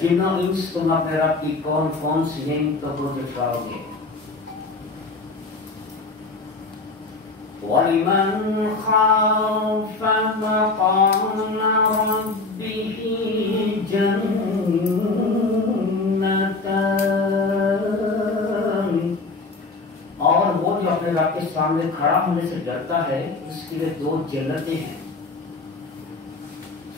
जिन्हों इंस तुम अपने रब की कौन कौन सी नेमतों को दिखाओगे। वलिमन खाफ मकाम रब्बिह जन्नतान, और वो जो अपने रब के सामने खड़ा होने से डरता है उसके लिए दो जन्नतें हैं।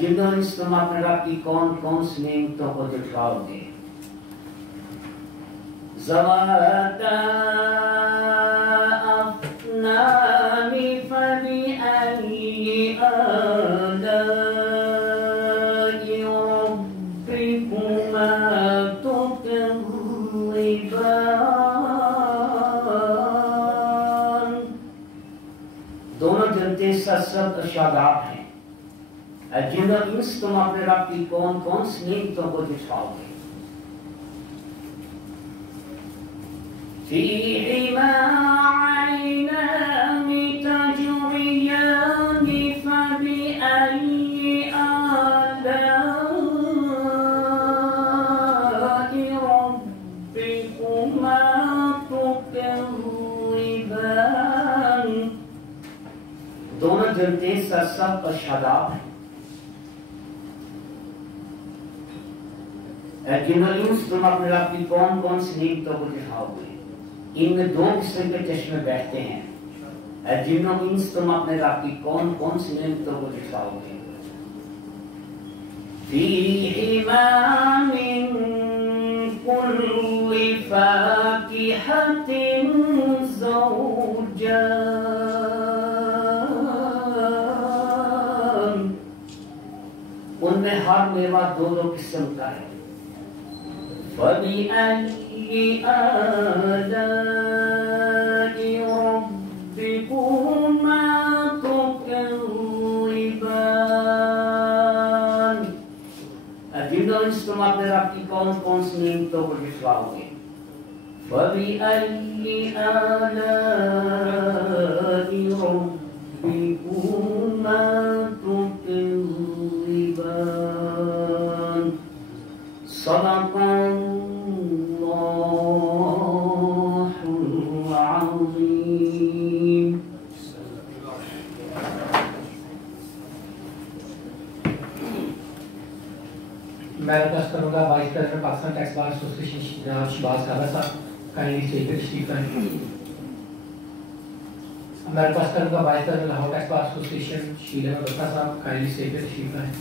जिन्हों तुम अपने रब की कौन कौन सी नेमतों को दिखाओगे। ज़वाता अफ़नान फबिअय्यि आलाइ रब्बिकुमा तुकज़्ज़िबान। दोनों जनते सब शादाब हैं। जिन्हों तुम अपने रब की कौन कौन सी नेमतों को दिखाओगे। फीहिमा ऐनान तजरियान फबिअय्यि आलाइ रब्बिकुमा तुकज़्ज़िबान। दोनों जनते सब शादाब हैं। जिन्हों तुम अपने रब की कौन कौन सी नेमतों को दिखाओगे। इनमें दो किस्म के चश्मे बैठते हैं। जिन्हों तुम अपने रब की कौन कौन सी नेमतों को दिखाओगे। फीहिमा मिन कुल्लि फाकिहतिन ज़ौजान। उनमें हर मेवा दो दो किस्म का है। फबिअय्यि आलाइ रब्बिकुमा तुकज़्ज़िबान। जिन्हों तुम अपने रब की कौन कौन सी नेमतों को दिखाओगे। फबिअय्यि आलाइ रब्बिकुमा तुकज़्ज़िबान। सदक़ल्लाहुल अज़ीम। मैं रिक्वेस्ट करूंगा vice president Pakistan tax bar association जनाब शहबाज खाला साहब काइंडली स्टेज पे तशरीफ लाएं। मैं रिक्वेस्ट करूंगा vice president Lahore tax bar association Sheela Batta sahab kindly stage पे तशरीफ लाएं।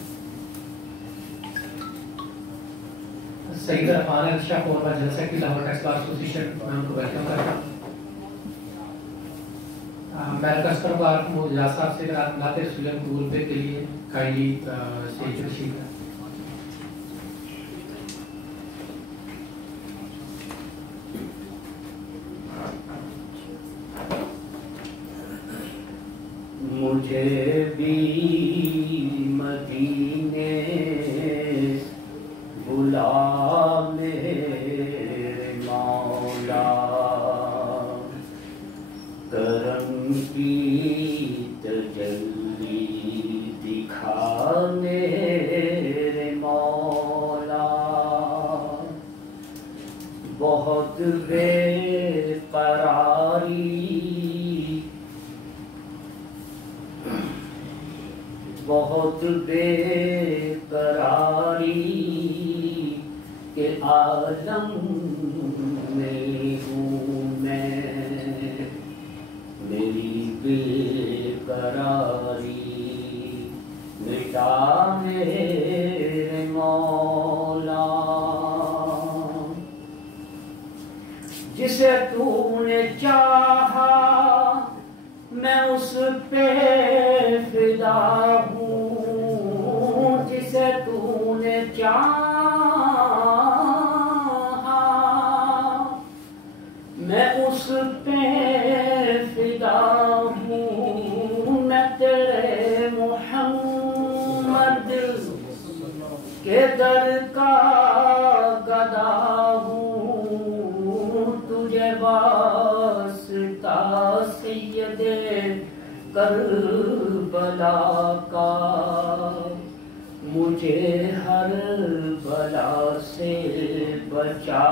Saeed Arfan Al Shah former general secretary Lahore tax bar association, मैं उनको वेलकम करता हूँ। मैं रिक्वेस्ट करूंगा मुजाहिद साहब से नाते रसूल कबूल पे के लिए काइंडली स्टेज पे तशरीफ लाएं। मुझे भी मदीने बुला मेरे मौला, करम की तजल्ली दिखा मेरे मौला। बहुत बेकरारी बहुत बेकरारी के आलम में हूँ मैं। मेरी बेकरारी मिटा मेरे मौला। जिसे तूने चाहा मैं उस पे फिदा हूँ। जिसे तूने चाहा मैं उस पे फिदा सैयदे करबला का, मुझे हर बला से बचा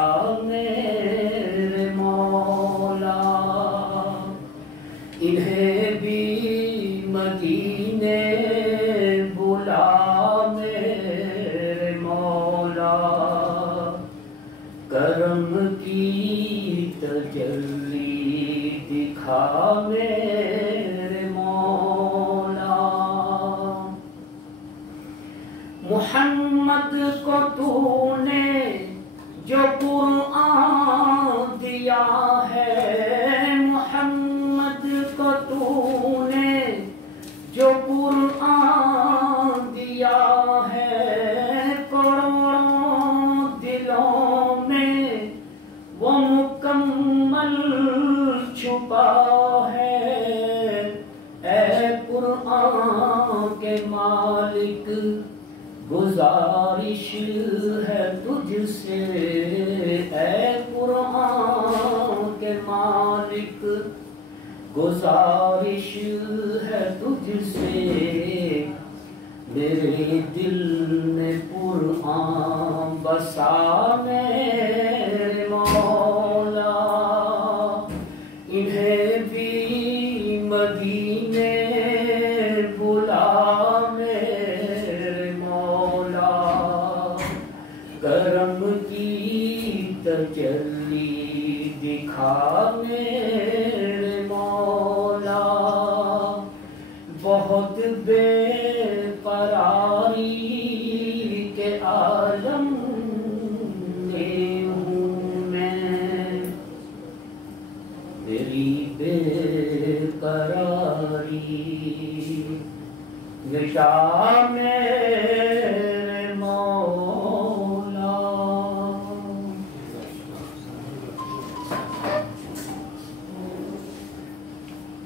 मेरे मौला। इन्हें भी मदीने बुला मेरे मौला, करम की तजल्ली दिखा मेरे मौला। मुहम्मद को तूने जो कुरान दिया है, मुहम्मद को तूने जो कुरान दिया है, करोड़ों दिलों में वो मुकम्मल छुपा है। ऐ कुरान के मालिक गुजारिश है तुझसे, ऐ कुरान के मालिक गुजारिश है तुझसे। मेरे दिल में कुरान बसा मेरे मौला, इन्हें भी मदीने बुला मेरे मौला, करम की तजल्ली दिखा मेरे मौला। बहुत बेकरारी के आलम में हूँ मैं, मेरी बेकरारी मिटा मेरे मौला।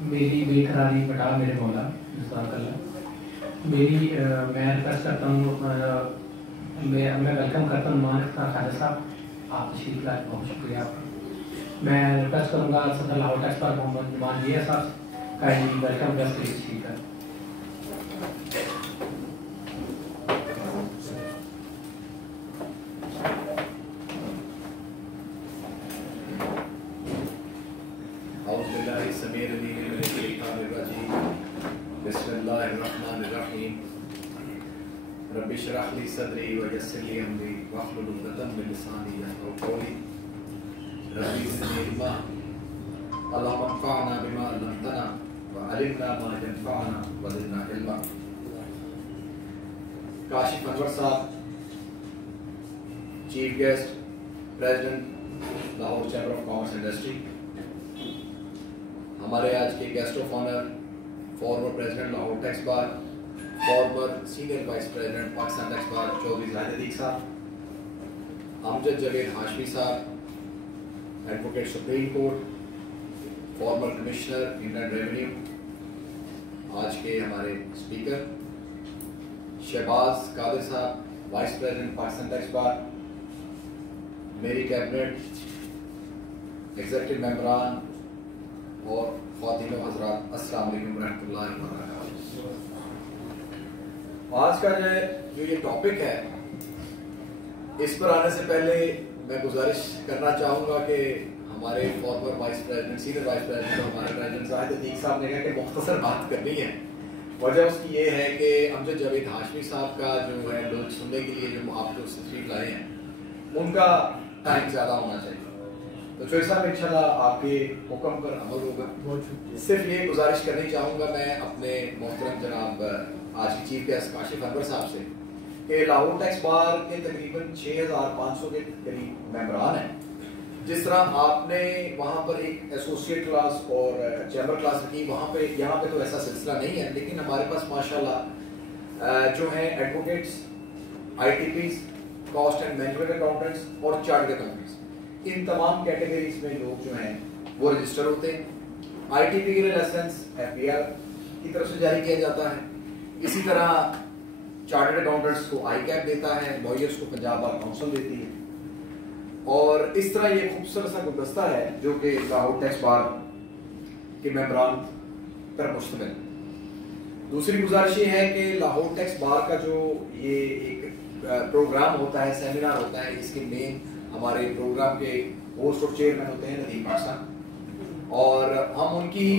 मेरी बेकरारी मिटा मेरे मौला। मेरी मैं रिक्वेस्ट करता हूँ, मैं वेलकम करता हूँ मान खालिद साहब, आप तशरीफ लाए, बहुत शुक्रिया आपका। मैं रिक्वेस्ट करूँगा सदर लाहौर टैक्स बार मोहम्मद नुमान जिया साहब का वेलकम गेस्ट तशरीफ। बिस्मिल्लाहिर्रहमानिर्रहीम। रब्बि इश्रह ली सदरी व यस्सिर ली अमरी वहलुल उक़दतम मिन लिसानी यफ़क़हू क़ौली। रब्बि ज़िदनी इल्मा अल्लाहुम्मा अंफ़अना बिमा अल्लमतना व अल्लिमना मा यंफ़अना व ज़िदना इल्मा। काशिफ अनवर साहब, chief guest, president Lahore chamber of commerce industry. हमारे आज के guest of honour former president Lahore tax bar, former senior vice president Pakistan tax bar Chaudhry Zahid Atiq साहब, अमजद जावेद हाशमी साहब, advocate supreme court, former commissioner Indian revenue, आज के हमारे स्पीकर शहबाज कादिर साहब, vice president Pakistan tax bar, मेरी कैबिनेट, एग्जीक्यूटिव मेंबरान और ख़वातीन व हज़रात, अस्सलाम वालेकुम रहमतुल्लाहि व बरकातहू। आज का जो ये टॉपिक है, इस पर आने से पहले मैं गुजारिश करना चाहूँगा कि हमारे farmer vice president, senior vice president और हमारे प्रेसिडेंट जाहिद अतीक साहब ने कहा कि मुख्तसर बात करनी है। वजह उसकी ये है कि अमजद जावेद हाशमी साहब का जो है लोग सुनने के लिए जो आप जो तशरीफ लाए हैं, उनका टाइम ज़्यादा होना चाहिए। तो चौधरी साहब इंशाल्लाह आपके हुक्म पर अमल होगा। सिर्फ ये गुजारिश करनी चाहूँगा मैं अपने मोहतरम जनाब आज के चीफ गेस्ट काशिफ अनवर साहब से कि लाहौर टैक्स बार के तकरीबन 6500 के करीब मेंबरान हैं। जिस तरह आपने वहाँ पर एक एसोसिएट क्लास और चैम्बर क्लास रखी, वहाँ पे यहाँ पे तो ऐसा सिलसिला नहीं है, लेकिन हमारे पास माशाल्लाह जो है advocates, ITPs, cost and management accountants और चार्टर्ड अकाउंटेंट्स, इन तमाम कैटेगरीज में लोग जो हैं वो रजिस्टर होते हैं। ITP के लिए लाइसेंस FPL की तरफ से जारी किया जाता है। इसी तरह चार्टर्ड अकाउंटेंट्स को ICAP देता है, लॉयर्स को पंजाब बार काउंसिल देती है। और इस तरह ये खूबसूरत सा गुलदस्ता है जो कि लाहौर टैक्स बार के मेंबरान पर मुश्तमिल। दूसरी गुजारिश ये है कि लाहौर टैक्स बार का जो ये एक प्रोग्राम होता है, सेमिनार होता है, इसके मेन हमारे प्रोग्राम के होस्ट और चेयरमैन होते हैं नदीम पाकिस्तान, और हम उनकी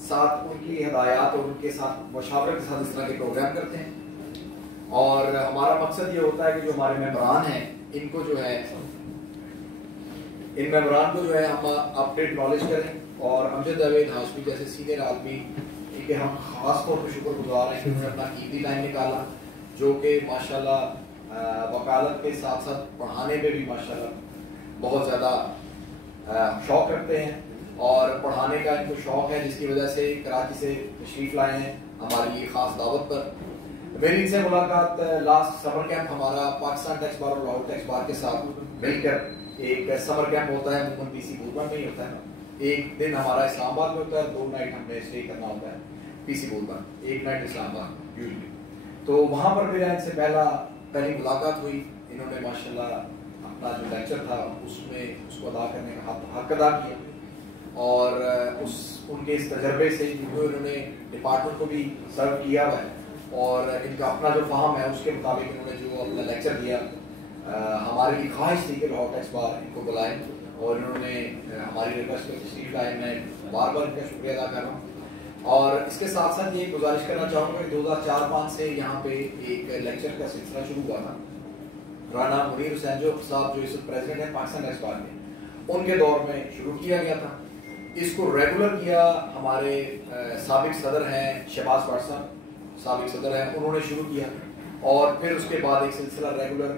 साथ उनकी हिदायत और उनके साथ मशावरत के साथ इस तरह के प्रोग्राम करते हैं। और हमारा मकसद ये होता है कि जो हमारे मेंबरान हैं इनको जो है इन मेंबरान को जो है हम अपडेट नॉलेज करें। और अमजद जावेद हाशमी जैसे सीनियर आदमी कि हम खास तौर पर शुक्रगुजार हैं कि उन्होंने अपना कीमती टाइम निकाला, जो कि माशाल्लाह वकालत के साथ साथ पढ़ाने में भी माशाल्लाह बहुत ज़्यादा शौक़ रखते हैं और पढ़ाने का इनको शौक़ है, जिसकी वजह से कराची से तशरीफ़ लाए हैं हमारी ये ख़ास दावत पर। मेरी इनसे मुलाकात लास्ट समर कैंप हमारा पाकिस्तान टैक्स बार और लाहौर टैक्स बार के साथ मिलकर एक समर कैंप होता है, मुमकिन पीसी बुलबुल में ही होता है। एक दिन हमारा इस्लामाबाद में होता है, 2 नाइट हमने स्टे करना होता है पीसी बुलबुल, 1 नाइट इस्लामाबाद यूजुअली। तो वहाँ पर मेरा इनसे पहली मुलाकात हुई। इन्होंने माशाल्लाह अपना जो लेक्चर था उसमें उसको अदा करने का हक अदा किया और उनके इस तजर्बे से जो इन्होंने डिपार्टमेंट को भी सर्व किया हुआ है और इनका अपना जो फाहम है उसके मुताबिक इन्होंने जो अपना लेक्चर दिया, हमारी भी ख्वाहिश थी कि लाहौर टैक्स बार इनको बुलाएं और इन्होंने हमारी रिक्वेस्ट पर तशरीफ लाए। मैं बार बार इनका शुक्रिया अदा कर रहा हूँ। और इसके साथ साथ ये गुजारिश करना चाहूँगा कि 2004-05 से यहाँ पे एक लेक्चर का सिलसिला शुरू हुआ था। राना मुनीर हुसैन जो साहब जो इस प्रेसिडेंट हैं पाकिस्तान टैक्स बार के, उनके दौर में शुरू किया गया था। इसको रेगुलर किया हमारे साबिक सदर हैं शहबाज भट्ट साहब, साबिक सदर हैं, उन्होंने शुरू किया और फिर उसके बाद एक सिलसिला रेगुलर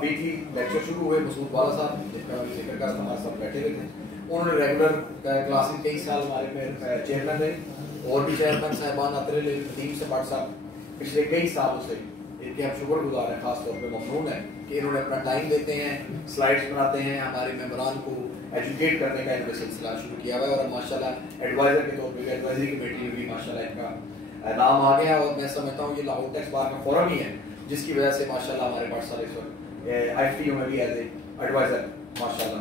वीकली लेक्चर शुरू हुए। मसूद वाला साहब जिनका जिक्र का हमारे साथ बैठे हुए थे, उन्होंने रेगुलर क्लासेस कई साल हमारे में चेयरमैन रहे और भी चेयरमैन साहिबान आते रहे। नदीम से भट्ट साहब पिछले कई सालों से इनके हम शुक्रगुजार हैं, खास तौर पे ममनून है कि इन्होंने अपना टाइम देते हैं, स्लाइड्स बनाते हैं, हमारे मेंबरान को एजुकेट करने का इन्होंने सिलसिला शुरू किया हुआ है। और माशाल्लाह एडवाइजर के तौर पर एडवाइजरी कमेटी में भी माशाल्लाह इनका नाम आ गया और मैं समझता हूँ ये लाहौर टैक्स बार का फोरम ही है जिसकी वजह से माशाल्लाह हमारे भट्ट साहब इस वक्त IFTU में भी एज ए एडवाइजर माशाल्लाह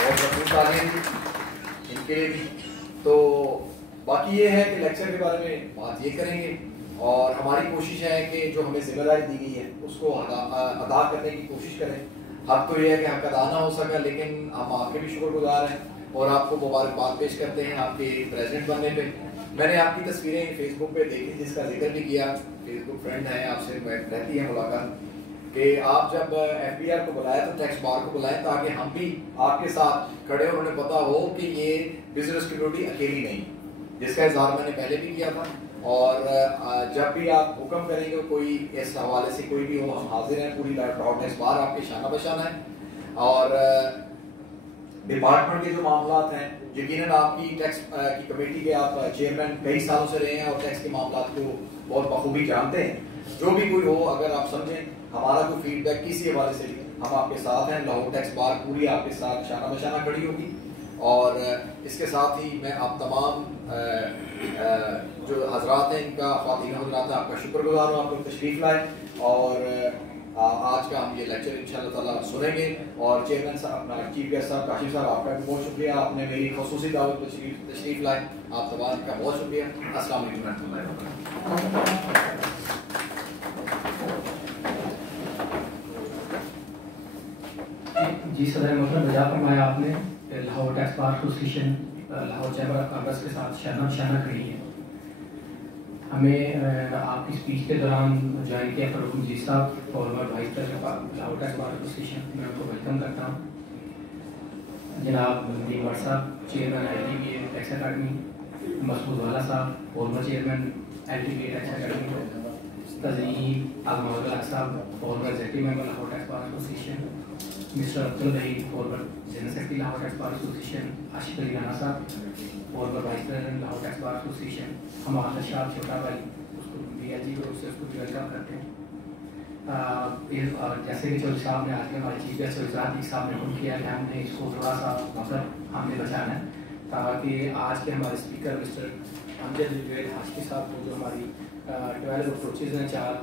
बहुत मजबूत आ रहे हैं इनके लिए भी। तो बाकी ये है कि लेक्चर के बारे में बात ये करेंगे और हमारी कोशिश है कि जो हमें जिम्मेदारी दी गई है उसको अदा करने की कोशिश करें। हक तो ये है कि हक अदा ना हो सका, लेकिन हम आपके भी शुक्रगुजार हैं और आपको मुबारकबाद पेश करते हैं आपके प्रेसिडेंट बनने पे। मैंने आपकी तस्वीरें फेसबुक पे देखी जिसका जिक्र भी किया, फेसबुक फ्रेंड है आपसे रहती है मुलाकात, कि आप जब FBR को बुलाया तो टैक्स बार को बुलाएं ताकि हम भी आपके साथ खड़े और उन्हें पता हो कि ये बिजनेस कम्युनिटी अकेली नहीं, जिसका इजहार मैंने पहले भी किया था। और जब भी आप हुक्म करेंगे कोई इस हवाले से कोई भी हो, हम हाजिर हैं। पूरी लाहौर टैक्स बार आपके शाना बशाना है और डिपार्टमेंट के जो मामलात हैं, यकीनन आपकी टैक्स की कमेटी के आप चेयरमैन कई सालों से रहे हैं और टैक्स के मामलात को बहुत बखूबी जानते हैं। जो भी कोई हो, अगर आप समझें हमारा कोई फीडबैक किसी हवाले से भी, हम आपके साथ हैं। लाहौर टैक्स बार पूरी आपके साथ शाना बशाना खड़ी होगी। और इसके साथ ही मैं आप तमाम जो हजरात हैं इनका, ख्वातीन हजरात हैं, आपका शुक्रगुजार हूँ आप लोग तशरीफ़ लाए और आज का हम ये लेक्चर इंशाअल्लाह ताला सुनेंगे। और चेयरमैन साहब, अपना चीफ गेस्ट साहब काशिफ साहब, आपका भी बहुत शुक्रिया, आपने मेरी खसूसी दावत पर तशरीफ़ लाए, आप तमाम का बहुत शुक्रिया। अस्सलाम वालेकुम रहमतुल्लाहि व बरकातहू। जी सदर मोहतरम, वजह फरमाया आपने। Lahore tax bar association Lahore chamber of commerce के साथ शाना खड़ी है। हमें आपकी स्पीच के दौरान ज्वाइन किया Farooq Majeed sahab, former vice president Lahore tax bar association, मैं उनको वेलकम करता हूँ। जनाब Nadeem Bhatt sahab, chairman LTBA tax academy, Masood Wala sahab, former chairman LTBA tax academy, Tazeem Al sahab, former executive member Lahore tax bar association, mister Abdul Rahim, former general secretary Lahore tax bar association, Ashif Ali Rana sahab, former vice president Lahore tax bar association, हमारा शाह छोटा भाई, उसको BLG को उससे उसको वेलकम करते हैं। जैसे कि चौधरी साहब ने आज के हमारे चीफ गेस्ट चौधरी साहब ने हुक्म किया कि हमने इसको थोड़ा सा मतलब हमने बचाना है, ताकि आज के हमारे स्पीकर मिस्टर अमजद जावेद हाशमी साहब को जो हमारी 12 अप्रोचेज हैं, 4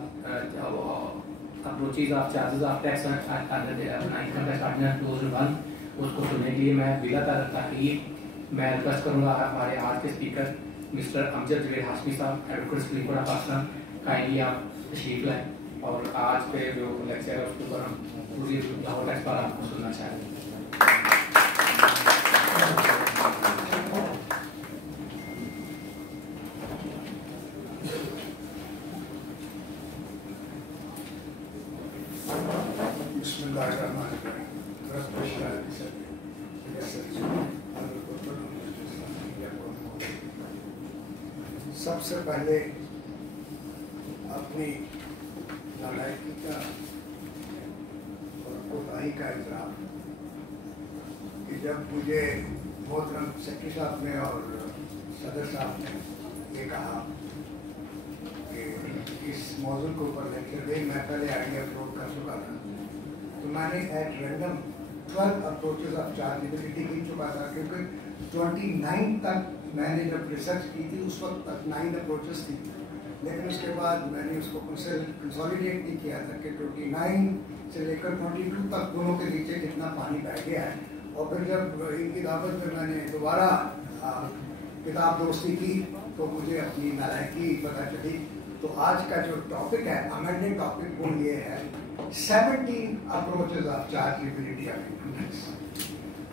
approaches of charges of tax income tax ordinance 2001, उसको सुनने के लिए मैं बिला तारीख मैं रिक्वेस्ट करूँगा हमारे आज के स्पीकर मिस्टर अमजद जवेद हाशमी साहब, advocate supreme court of Pakistan, kindly आप तशरीफ लाएँ और आज के जो लेक्चर है उसके ऊपर हम पूरी लाहौर टैक्स पर आपको सुनना चाहेंगे। सबसे पहले अपनी नालायकी का और कोताही का इजहार कि जब मुझे मोहतरम सेक्रेटरी साहब ने और सदर साहब ने ये कहा कि इस मौजूद के ऊपर लेक्चर दे, मैं पहले आइडिया फ्लोट कर चुका था, तो मैंने at random 12 approaches of chargeability गिन चुका था, क्योंकि 29 तक मैंने जब रिसर्च की थी उस वक्त तक 9 अप्रोचेस थी, लेकिन उसके बाद मैंने उसको कंसोलिडेट नहीं किया था कि 29 से लेकर 22 तक दोनों के नीचे कितना पानी बह गया है। और फिर जब इनकी दावत में मैंने दोबारा किताब दोस्ती की तो मुझे अपनी नालायकी पता चली। तो आज का जो टॉपिक है, अमेंडेड टॉपिक, वो ये है 17 approaches of chargeability of income tax,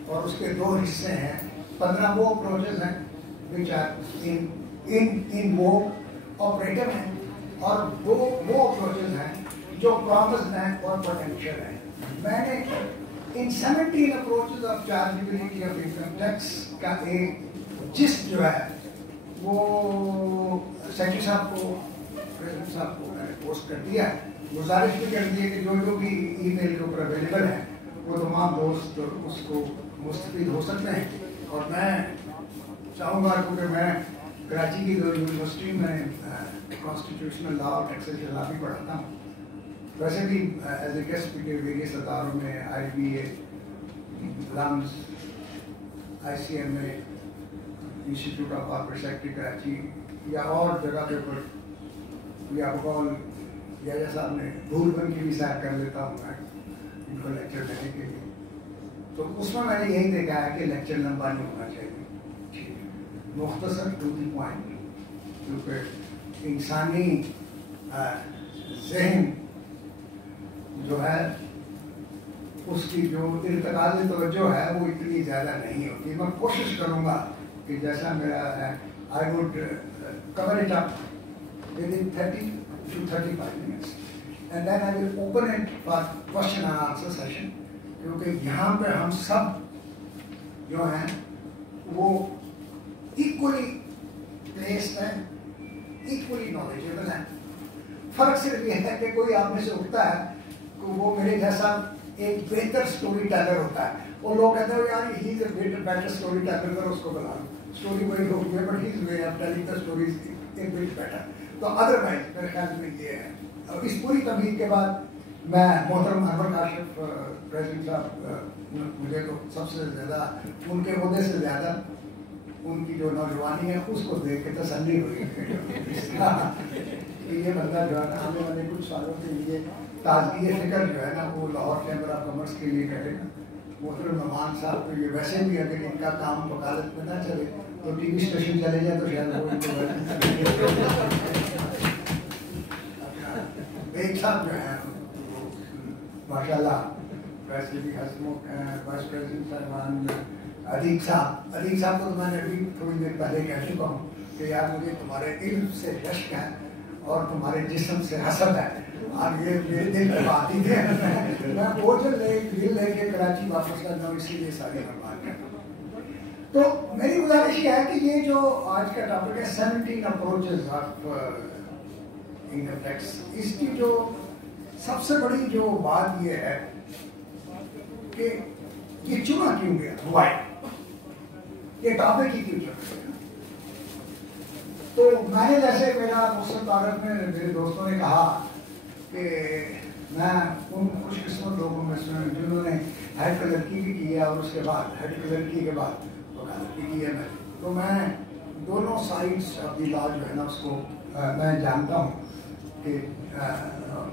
और उसके 2 हिस्से हैं। 15 वो अप्रोचेज हैं which are in वो ऑपरेटिव हैं, और वो अप्रोचेज हैं जो प्रॉमिस्ड हैं और पोटेंशियल हैं। मैंने इन 17 approaches of chargeability of income tax का एक जिस्ट जो है वो सेक्रेटरी साहब को, प्रेसिडेंट साहब को मैंने पोस्ट कर दिया। गुजारिश भी कर दी है कि जो भी ईमेल के ऊपर अवेलेबल है वो तमाम दोस्त उसको मुस्तफीद हो सकते हैं। और मैं चाहूँगा, क्योंकि मैं कराची की यूनिवर्सिटी में कॉन्स्टिट्यूशनल लॉ और टैक्सेशन लॉ भी पढ़ाता हूँ, वैसे भी as a guest speaker various अदारों में, IBA, LUMS, ICMA, institute of corporate secretary Karachi या और जगह के ऊपर या बकौल या साहब ने भूलबन की भी सैर कर लेता हूँ मैं इनको लेक्चर देने के लिए। तो उसमें मैंने यही देखा है कि लेक्चर लंबा नहीं होना चाहिए, मुख्तसर टू दी पॉइंट, क्योंकि इंसानी जहन जो है उसकी जो इर्तिकाल तवज्जो है वो इतनी ज़्यादा नहीं होती। मैं कोशिश करूँगा कि जैसा मेरा है, I would cover it up within 30 to 35 minutes and then I will open it for question and answer session, क्योंकि यहाँ पे हम सब जो हैं वो इक्वली प्लेस्ड हैं, इक्वली नॉलेजेबल हैं। फर्क सिर्फ ये है कि कोई आप में से उठता है कि वो मेरे जैसा एक बेहतर स्टोरी टेलर होता है, वो लोग कहते हैं यार he is a better story teller, कर उसको बना लो, स्टोरी वही होगी but he is way of telling the story is a bit better. तो अदरवाइज मेरे ख्याल में ये है। अब इस पूरी तबलीग के बाद मैं मोहतरम अनवर काशिफ प्रेसिडेंट साहब, मुझे तो सबसे ज़्यादा उनके ओहदे से ज़्यादा उनकी जो नौजवानी है उसको देख के तसल्ली हुई कि ये बंदा जो है आने वाले कुछ सालों के लिए ताजगी फिक्र जो है ना वो लाहौर चैम्बर ऑफ कॉमर्स के लिए करेगा। मोहतरम नमान साहब तो ये वैसे भी अगर इनका काम वकालत में ना चले तो TV स्टेशन चले जाए तो शायद वो इनको बेग साहब जो है माशाल्लाह वैसे भी हसमुख वाइस प्रेसिडेंट साहबान, अदीक साहब को तो मैंने अभी थोड़ी देर पहले कह चुका हूँ कि यार मुझे तुम्हारे इल्म से रश्क है और तुम्हारे जिस्म से हसद है, और ये दिल की बात ही है। मैं बोझल लेके कराची वापस लग जाऊँ, इसीलिए सारी बात है। तो मेरी गुजारिश ये है कि ये जो आज का टॉपिक है 17 अप्रोचेज ऑफ इनकम टैक्स, इसकी जो सबसे बड़ी जो बात ये है कि ये चुना क्यों गया, वाई, ये टॉपिक ही क्यों चुना गया। तो मैंने जैसे मेरा मुस्लिम तारक में मेरे दोस्तों ने कहा कि मैं उन खुशकिस्मत लोगों में से जिन्होंने हेड क्लर्की भी की है और उसके बाद हेड क्लर्की के बाद वकालत भी की है। तो मैं दोनों साइड्स ऑफ द लॉ जो है ना उसको मैं जानता हूँ कि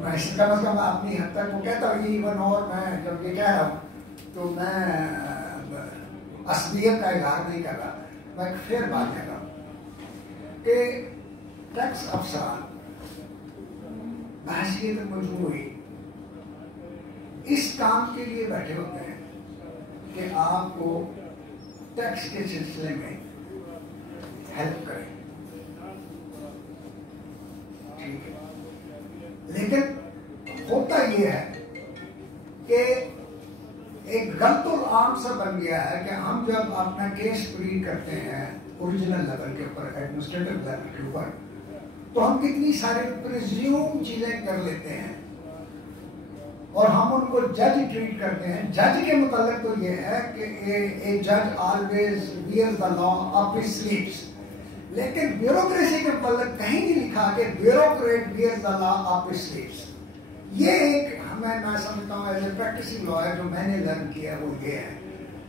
मैं इसका मतलब अपनी हद तक वो कहता हूँ इवन, और मैं जब ये कह रहा हूँ तो मैं असलियत का इजहार नहीं कर रहा, मैं एक फेर बात कह रहा हूँ कि टैक्स अफसरान बहसीत मजमूई इस काम के लिए बैठे होते हैं कि आपको टैक्स के सिलसिले में हेल्प करें, ठीक है। लेकिन होता यह है कि एक गलत आम सा बन गया है कि हम जब अपना केस प्लीड करते हैं ओरिजिनल लेवल के ऊपर, एडमिनिस्ट्रेटिव लेवल के ऊपर, तो हम कितनी सारे प्रिज्यूम चीजें कर लेते हैं और हम उनको जज ट्रीट करते हैं। जज के मुतालिक तो ये है कि ए जज always wears the law up his sleeves, लेकिन ब्यूरोक्रेसी के मुतालिक कहीं नहीं लिखा कि bureaucrat wears the law up his sleeves. ये एक मैं समझता हूँ एज ए प्रैक्टिसिंग लॉ है, जो मैंने लर्न किया वो ये है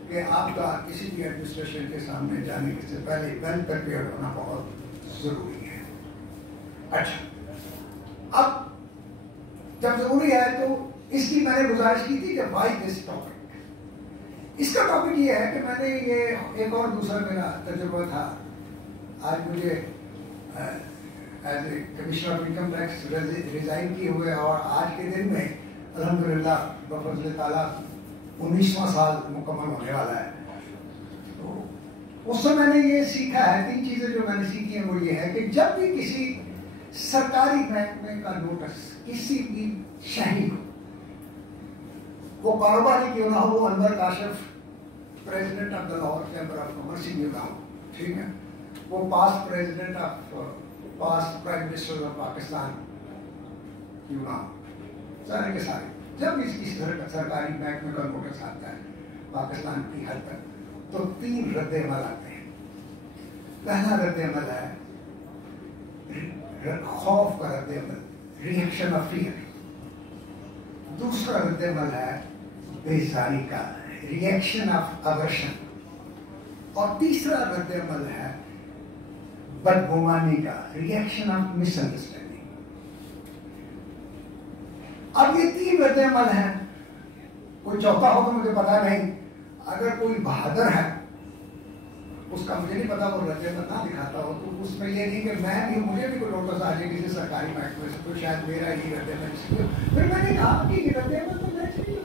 कि आपका किसी भी एडमिनिस्ट्रेशन के सामने जाने से पहले वेल प्रिपेयर्ड होना बहुत जरूरी है। अच्छा, अब जब जरूरी है तो इसकी मैंने गुजारिश की थी कि वाई दिस टॉपिक। इसका टॉपिक ये है कि मैंने ये एक और दूसरा मेरा तजुर्बा था। आज मुझे as a commissioner of income tax resign किए हुए और आज के दिन में अल्हम्दुलिल्लाह बफज़ल ताला 19वां साल मुकम्मल होने वाला है। तो उससे मैंने ये सीखा है, 3 चीजें जो मैंने सीखी हैं वो ये है कि जब भी किसी सरकारी महकमे का नोटिस किसी भी शहरी को, वो कारोबारी क्यों ना हो, वो Anwar Kashif president of the Lahore chamber of commerce ही क्यों ना हो, ठीक है, वो past president of past prime minister of Pakistan क्यों ना हो, सारे के सारे जब इसकी सरकारी महकमे का नोटिस आता है पाकिस्तान की हद तक, तो 3 रद्द-ए-अमल आते हैं। पहला रद्द-ए-अमल है खौफ का रद्द-ए-अमल, रिएक्शन ऑफ फियर। दूसरा रद्द-ए-अमल है बेजारी का, रिएक्शन ऑफ अवर्शन। और तीसरा रद्द-ए-अमल है बदगुमानी का, रिएक्शन ऑफ मिसअंडरस्टैंडिंग। अब ये 3 रद्द-ए-अमल है, कोई चौथा हो तो मुझे पता नहीं। अगर कोई बहादुर है, उसका मुझे नहीं पता, वो रद्द-ए-अमल ना दिखाता हो, तो उसमें ये नहीं कि मैं भी, मुझे भी कोई नोटिस आ जाए किसी सरकारी महकमे से, तो शायद मेरा ही रद्द-ए-अमल। फिर मैंने कहा कि रद्द-ए-अमल तो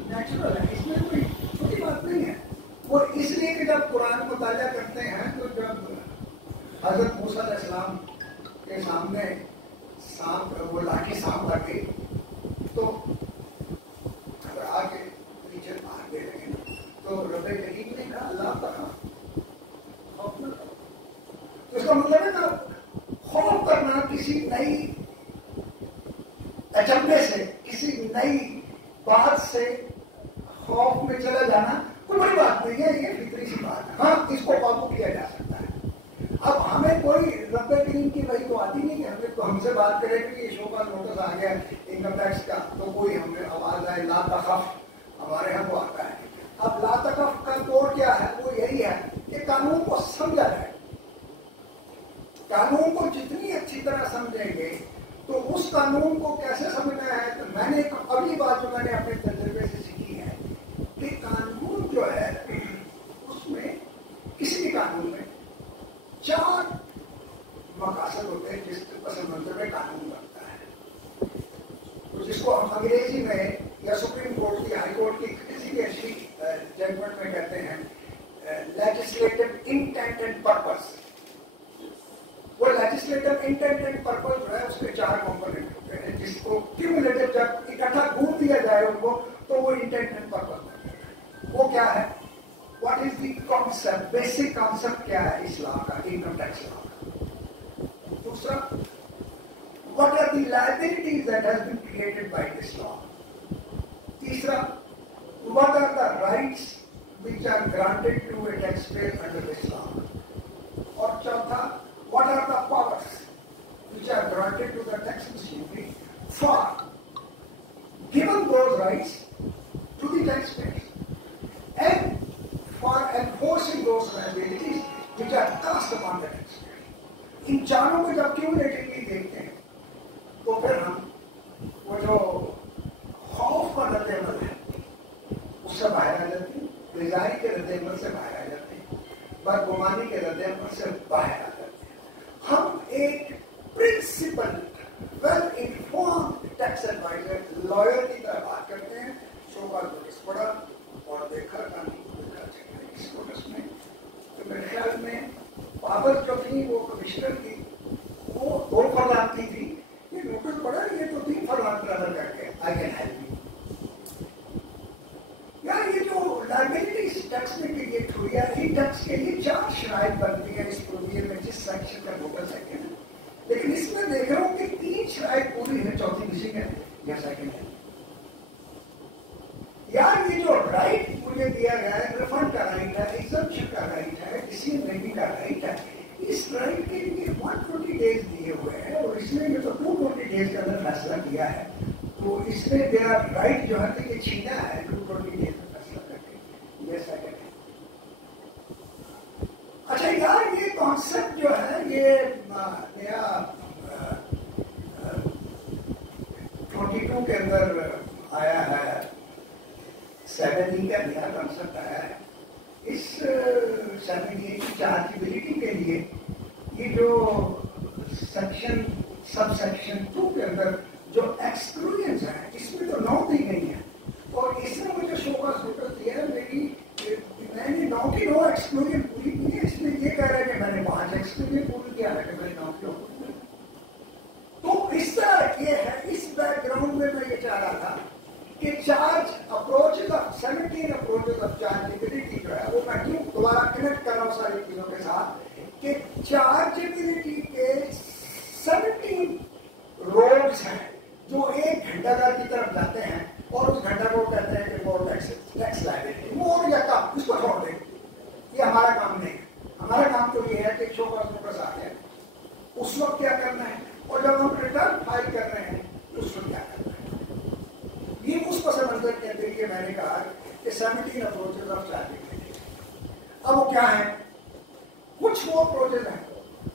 नेचुरल है, इसमें कोई छोटी बात नहीं है। वो इसलिए कि जब कुरान मुताला करते हैं तो जब हजरत मूसा अलैहिस्सलाम के सामने सांप, वो लाठी सांप लगे तो घबरा के नीचे भागने लगे, तो रब्बे करीम ने कहा अल्लाह तआला खौफ न करो। तो इसका मतलब है ना, खौफ करना किसी नई अचंभे से, किसी नई बात से खौफ में चला जाना कोई बड़ी बात नहीं है, ये फितरी सी बात है। हाँ, इसको काबू किया जा सकता है। अब हमें कोई रब्बे करीम की वही तो आती नहीं है, हमें तो हमसे बात करे कि ये शो का नोटिस आ गया इनकम टैक्स का, तो कोई हमें आवाज आए ला तखफ, हमारे यहाँ तो आता है। अब ला तखफ का तोड़ क्या है, वो यही है कि कानून को समझा जाए। कानून को जितनी अच्छी तरह समझेंगे तो उस कानून को कैसे समझना है। तो मैंने एक अगली बात जो मैंने अपने तजुर्बे से सीखी है कि कानून जो है उसमें, किसी भी कानून में 4 मकासद होते हैं जिस पस मंजर में कानून बनता है। तो जिसको हम अंग्रेजी में या सुप्रीम कोर्ट की, हाई कोर्ट की किसी भी अच्छी जजमेंट में कहते हैं लेजिस्लेटिव इंटेंट एंड पर्पस। वो लेजिस्लेटिव इंटेंट एंड पर्पस जो है उसके 4 कंपोनेंट होते हैं, जिसको क्यूमुलेटिव जब इकट्ठा गूंथ दिया जाए उनको तो वो इंटेंट एंड पर्पस बनता है। वो क्या है, what is the concept, basic concept क्या है इस लॉ का, इनकम टैक्स लॉ का। दूसरा, what are the liabilities that has been created by this law. तीसरा, what are the rights which are granted to a tax payer under this law. और चौथा, what are the powers which are granted to the tax machinery for giving those rights to the taxpayers and for enforcing those liabilities which are cast upon the taxpayer. इन चारों को जब cumulatively देखते हैं तो फिर हम वो जो खौफ का रद्द-ए-अमल है उससे बाहर आ जाते हैं, बेजारी के रद्द-ए-अमल से बाहर आ जाते हैं। बदगुमानी के रद्द से बाहर आ जाते हैं। हम एक principal well informed tax adviser lawyer की तरह बात करते हैं। शो का नोटिस पढ़ा और देखा कानून को देखा चाहिए इस नोटिस में, तो मेरे ख्याल में पावर जो थी वो कमिश्नर की वो 2 फरलांग की थी, ये नोटिस पढ़ा ये तो 3 फरलांग ट्रेवल करके आई कैन हेल्प यू। यार ये जो लायबिलिटी टैक्स में क्रिएट हुई है, इन टैक्स के लिए 4 शराइत बनती है इस प्रोविजन में जिस सेक्शन का नोटिस है, लेकिन इसमें देख रहा हूँ कि 3 शराइत पूरी है, चौथी मिसिंग है या सेकंड है। यार ये जो राइट मुझे दिया गया है, रिफंड का राइट है, एग्जम्पशन का राइट है, डिसीजन मेकिंग का राइट है, इस राइट के लिए 120 डेज दिए हुए हैं और इसमें ये तो 220 डेज के अंदर फैसला किया है, तो इसमें मेरा राइट जो है तो ये छीना है 220 डेज में फैसला करके, ये सेकंड है। अच्छा यार ये कॉन्सेप्ट जो है ये नया 22 के अंदर आया है, 7E का नया कॉन्सेप्ट आया है। इस 7E की चार्जेबिलिटी के लिए ये जो सेक्शन सब सेक्शन 2 के अंदर जो एक्सक्लूजन्स है इसमें तो 9 दी गई है और इसने मुझे शो का नोटिस दिया है, मैंने 9 की 9 एक्सक्लूजन पूरी की है। इसमें ये कह रहा है कि मैंने 5 एक्सक्लूजन पूरी किया है कि मैंने 9 की 9। तो इस तरह ये है, इस बैकग्राउंड में मैं ये चाह रहा था कि charge approaches of 17 approaches of chargeability जो है वो मैं क्यों दोबारा कनेक्ट कर रहा हूँ सारी चीजों के साथ कि चार्जेबिलिटी के 17 रोड्स हैं जो एक घंटाघर की तरफ जाते हैं और उस घंटा को कहते हैं कि मोर टैक्स लायबिलिटी, मोर या कम, इसको छोड़ दें, ये हमारा काम नहीं है। हमारा काम तो ये है कि शो का नोटिस आ गया उस वक्त क्या करना है और जब हम रिटर्न फाइल कर रहे हैं उस वक्त क्या करना है। ये उस पस मंजर के अंदर ये मैंने कहा कि 17 अप्रोचेज ऑफ चार्जेबिलिटी। अब वो क्या है, कुछ वो अप्रोचेज हैं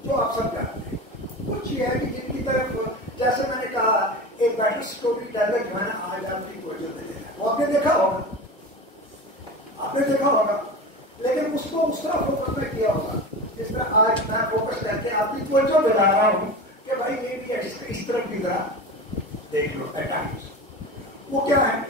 जो आप सब जानते हैं, कुछ ये है कि जिनकी तरफ जैसे मैंने कहा एक बेटर स्टोरी टेलर जो है ना आज आपकी प्रोजेक्ट में देना है, वो आपने देखा होगा, लेकिन उसको उस तरह फोकस में किया होगा जिस तरह आज मैं फोकस करके आपकी प्रोजेक्ट दिला रहा हूँ कि भाई ये भी इस तरफ की तरह देख लो एट टाइम्स। वो क्या है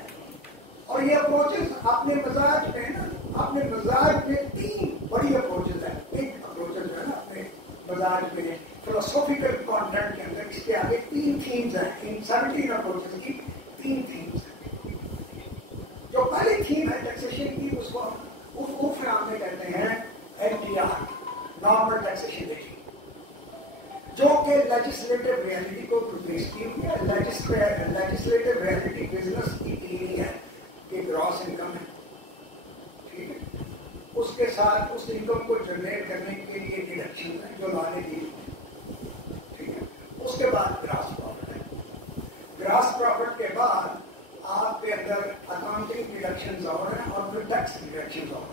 और ये अप्रोचेस अपने मजाज में ना, अपने मजाज में 3 बड़ी अप्रोचेस है। एक अप्रोचेस है ना अपने मजाज में फिलोसॉफिकल कॉन्टेंट के अंदर इसके आगे 3 थीम्स हैं, इन 17 अप्रोचेस की 3 थीम्स हैं। जो पहली थीम है टैक्सेशन की उसको हमने कहते हैं एनटीआर, नॉर्मल टैक्सेशन रेजिम, जो कि लेजिस्लेटिव रियलिटी को रिप्लेस की हुई है। लेजिस्लेटिव रियलिटी बिजनेस की थ्योरी है कि ग्रॉस इनकम है, ठीक है, उसके साथ उस इनकम को जनरेट करने के लिए डिडक्शन है जो लाने की, ठीक है। उसके बाद ग्रास प्रॉफिट है। ग्रास प्रॉफिट के बाद आपके अंदर अकाउंटिंग डिडक्शन और है और फिर टैक्स डिडक्शन और है।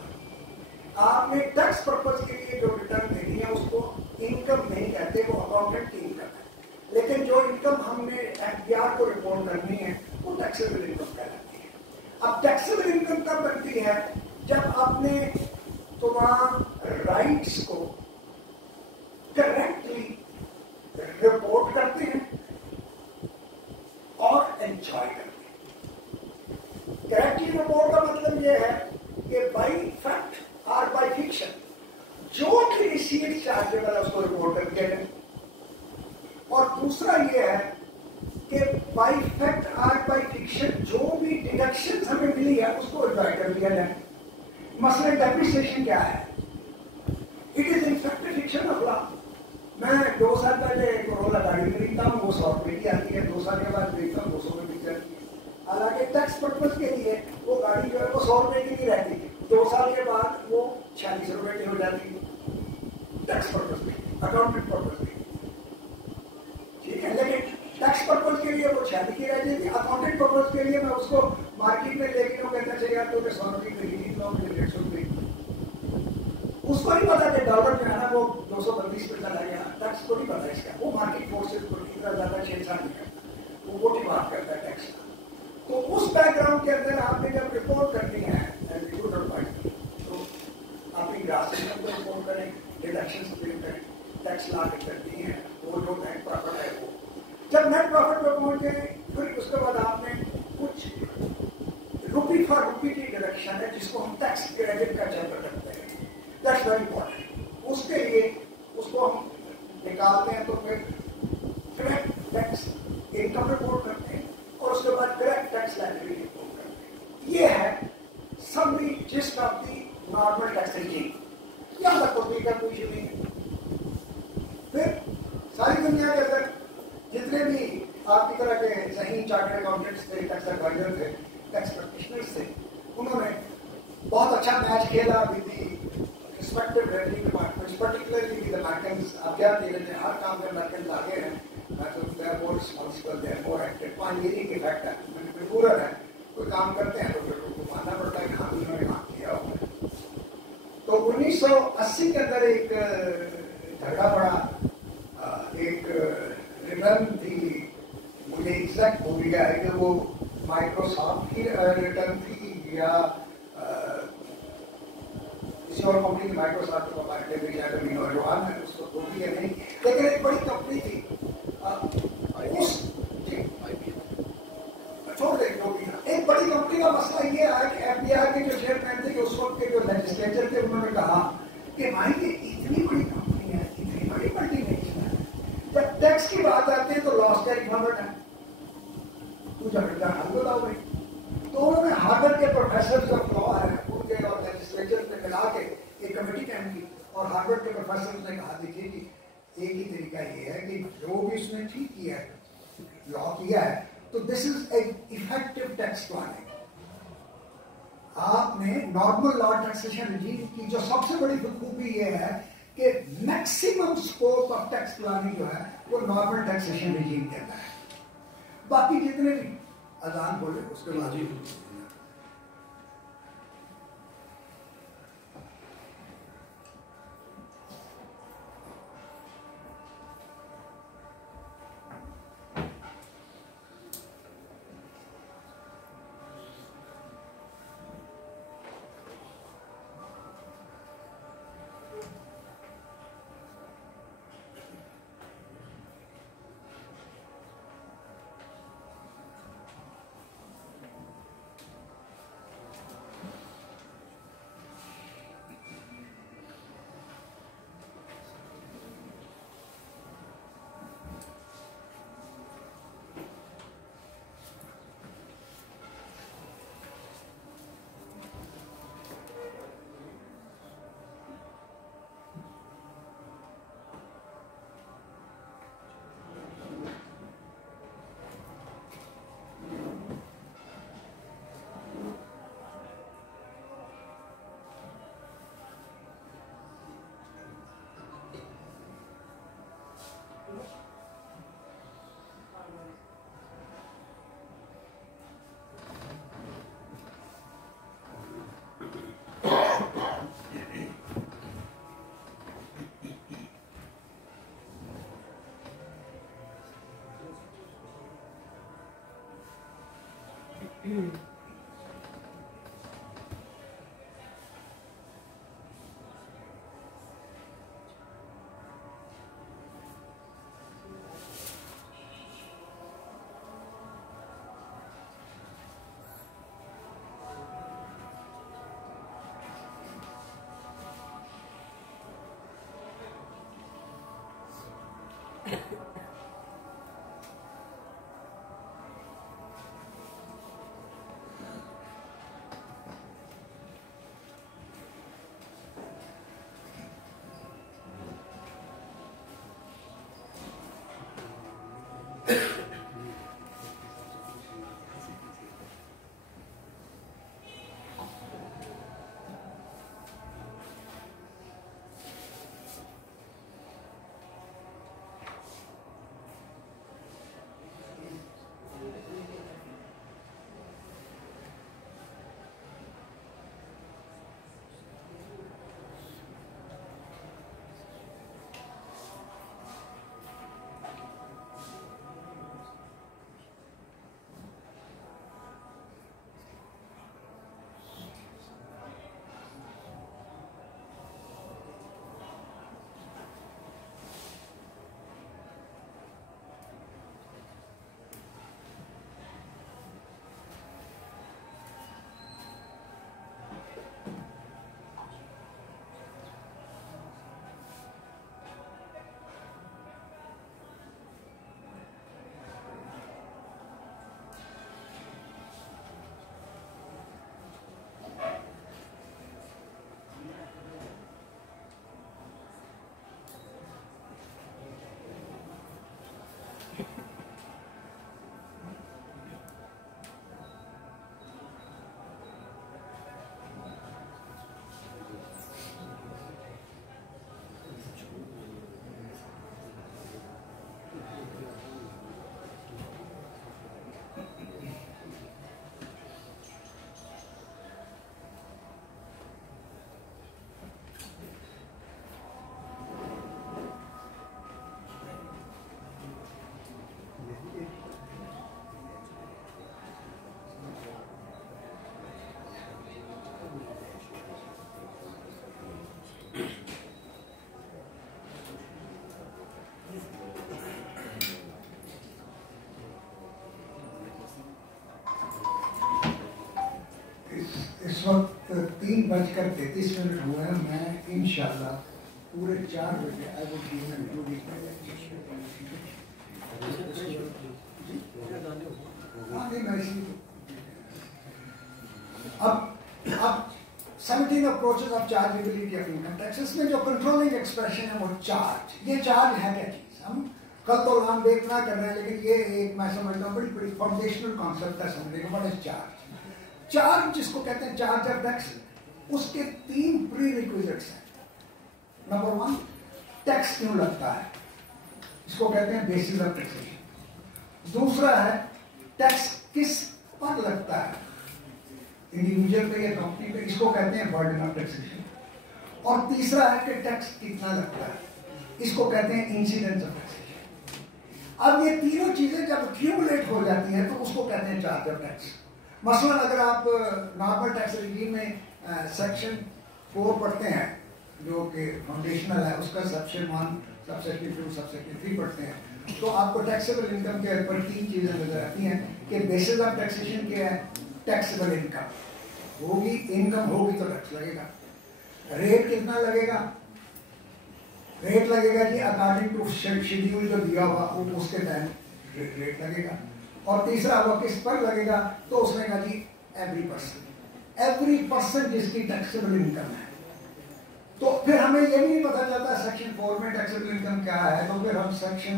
आपने टैक्स पर्पज के लिए जो रिटर्न देनी है उसको इनकम नहीं कहते, वो अकाउंटेंट की इनकम है, लेकिन जो इनकम हमने एफडीआर को रिपोर्ट करनी है वो टैक्सेबल इनकम कहलाती है। अब टैक्सेबल इनकम कब बनती है, जब आपने तमाम राइट्स को करेक्टली रिपोर्ट करते हैं और एंजॉय करते हैं। करेक्टली रिपोर्ट का मतलब यह है कि बाई फैक्ट और बाई फिक्शन जो भी रिसीट चार्जेबल है उसको रिपोर्ट कर दिया जाए, और दूसरा यह है कि बाई फैक्ट और बाई फिक्शन जो भी डिडक्शन हमें मिली है उसको एंजॉय कर दिया जाए। मसलन डेप्रिसिएशन क्या है, it is in fact fiction of law. मैं 2 साल पहले कोरोला गाड़ी खरीदता हूँ, वो 100 रुपए की आती है, 2 साल के बाद खरीदता हूँ 200 रुपए की आती है। हालांकि टैक्स पर्पज के लिए वो गाड़ी जो है वो 100 रुपए की नहीं रहती, 2 साल के बाद वो 46 रुपए की हो जाती है टैक्स पर्पज में, अकाउंटिंग पर्पज में, ठीक है। लेकिन टैक्स पर्पज के लिए वो 46 की रह जाती है, अकाउंटिंग पर्पज के लिए मैं उसको मार्केट में लेके वो कहना चाहिए तो 100 रुपये खरीदी लो, 150 रुपये। उसको नहीं पता कि डॉलर जो है ना वो 232 पे चला गया, टैक्स को नहीं पता इसका, वो मार्केट फोर्सेज को इतना ज्यादा छेड़छाड़ नहीं करता, वो मोटी बात करता है टैक्स का। तो उस बैकग्राउंड के अंदर आपने जब रिपोर्ट करनी है तो अपनी ग्रास इनकम को रिपोर्ट मैंने डिडक्शन टैक्स ला के कर दिए हैं, वो जो नेट प्रॉफिट है वो जब नेट प्रॉफिट पर पहुंच गए, फिर उसके बाद आपने कुछ रुपी फॉर रुपी की डिडक्शन है जिसको हम टैक्स क्रेडिट का चैप्टर करते हैं, दैट्स वेरी इंपॉर्टेंट। उसके लिए उसको हम निकालते हैं तो फिर करेक्ट टैक्स इनकम रिपोर्ट करते हैं और उसके बाद करेक्ट टैक्स लायबिलिटी रिपोर्ट करते हैं। ये है summary gist of the normal tax regime. यहाँ तक कोई का कुछ नहीं है। फिर सारी दुनिया के अंदर जितने भी आपकी तरह के सही चार्टर्ड अकाउंटेंट्स थे, टैक्स एडवाइजर थे, टैक्स प्रैक्टिशनर्स थे, उन्होंने बहुत अच्छा मैच खेला with the respective revenue departments, particularly with the Americans. आप क्या कह रहे थे, हर काम में अमेरिकन आगे हैं, they are more responsible, they are more active. पांचवेरी के फैक्ट है, मजबूरन है, कोई काम करते हैं तो फिर उनको मानना पड़ता है कि हाँ उन्होंने काम किया होगा। तो 1980 के अंदर एक झगड़ा पड़ा, एक रिटर्न थी, मुझे एग्जैक्ट भूल गया है कि वो माइक्रोसॉफ्ट की रिटर्न थी या किसी और कंपनी की, माइक्रोसॉफ्ट को नौजवान है उसको तो भी है नहीं, लेकिन एक बड़ी कंपनी थी उस छोड़ दे जो भी। एक बड़ी कंपनी का मसला ये आया कि एफबीआई के जो चेयरमैन थे, उस वक्त के जो लेजिस्लेचर थे, उन्होंने कहा कि भाई ये इतनी बड़ी कंपनी है, इतनी बड़ी मल्टीनेशनल है, जब टैक्स की बात आती है तो लॉस का रिकॉर्ड है, तू जब हल बताओ भाई। तो उन्होंने हार्वर्ड के प्रोफेसर ऑफ लॉ है उनके और लेजिस्लेचर में मिला के एक कमेटी कायम की और हार्वर्ड के प्रोफेसर ने कहा देखिए कि एक ही तरीका ये है कि जो भी उसने ठीक किया है, लॉ किया है, तो this is a effective tax planning. आपने नॉर्मल लॉ टैक्सेशन रिजीम की जो सबसे बड़ी खूबी ये है कि maximum scope of tax planning जो है वो नॉर्मल टैक्सेशन रिजीम के अंदर है। बाकी जितने भी अजान बोले उसके बाद ही 3:33 हुए हैं। मैं इंशाल्लाह पूरे 4 बजे I would give an introduction. अब 17 approaches of chargeability of income tax. इसमें जो कंट्रोलिंग एक्सप्रेशन है वो चार्ज। ये चार्ज है क्या चीज? हम कल तो हम वेट ना कर रहे हैं, लेकिन ये एक मैं समझता हूँ बड़ी फाउंडेशनल कॉन्सेप्ट है समझने का। बड़ा चार्ज, चार्ज जिसको कहते हैं चार्ज ऑफ टैक्स, उसके 3 प्री रिक्विजिट्स हैं। नंबर 1, टैक्स क्यों लगता है, इसको कहते हैं बेसिस ऑफ टैक्सेशन। दूसरा है टैक्स किस पर लगता है, इंडिविजुअल पे या कंपनी पे, इसको कहते हैं बर्डन ऑफ टैक्सेशन। और तीसरा है कि टैक्स कितना लगता है, इसको कहते हैं इंसिडेंस ऑफ टैक्सेशन। अब ये तीनों चीजें जब एक्यूमुलेट हो जाती हैं तो उसको कहते हैं चार्ज ऑफ टैक्स। मसलन अगर आप नॉर्मल टैक्स रिजीम में सेक्शन 4 पढ़ते हैं जो कि फाउंडेशनल है, उसका सेक्शन 1, सबसेक्शन 2, सबसेक्शन 3 पढ़ते हैं, तो आपको टैक्सेबल इनकम के ऊपर 3 चीजें नजर आती हैं कि बेसिस ऑफ टैक्सेशन क्या है, टैक्सेबल इनकम होगी, इनकम होगी तो टैक्स लगेगा। रेट कितना लगेगा, रेट लगेगा जी अकॉर्डिंग टू शेड्यूल जो दिया हुआ उसके टाइम रेट लगेगा। और तीसरा वो किस पर लगेगा, तो उसने कहा जी एवरी पर्सन जिसकी टैक्सेबल इनकम है। तो फिर हमें ये भी नहीं पता चलता सेक्शन 4 में टैक्सेबल इनकम क्या है, तो फिर हम सेक्शन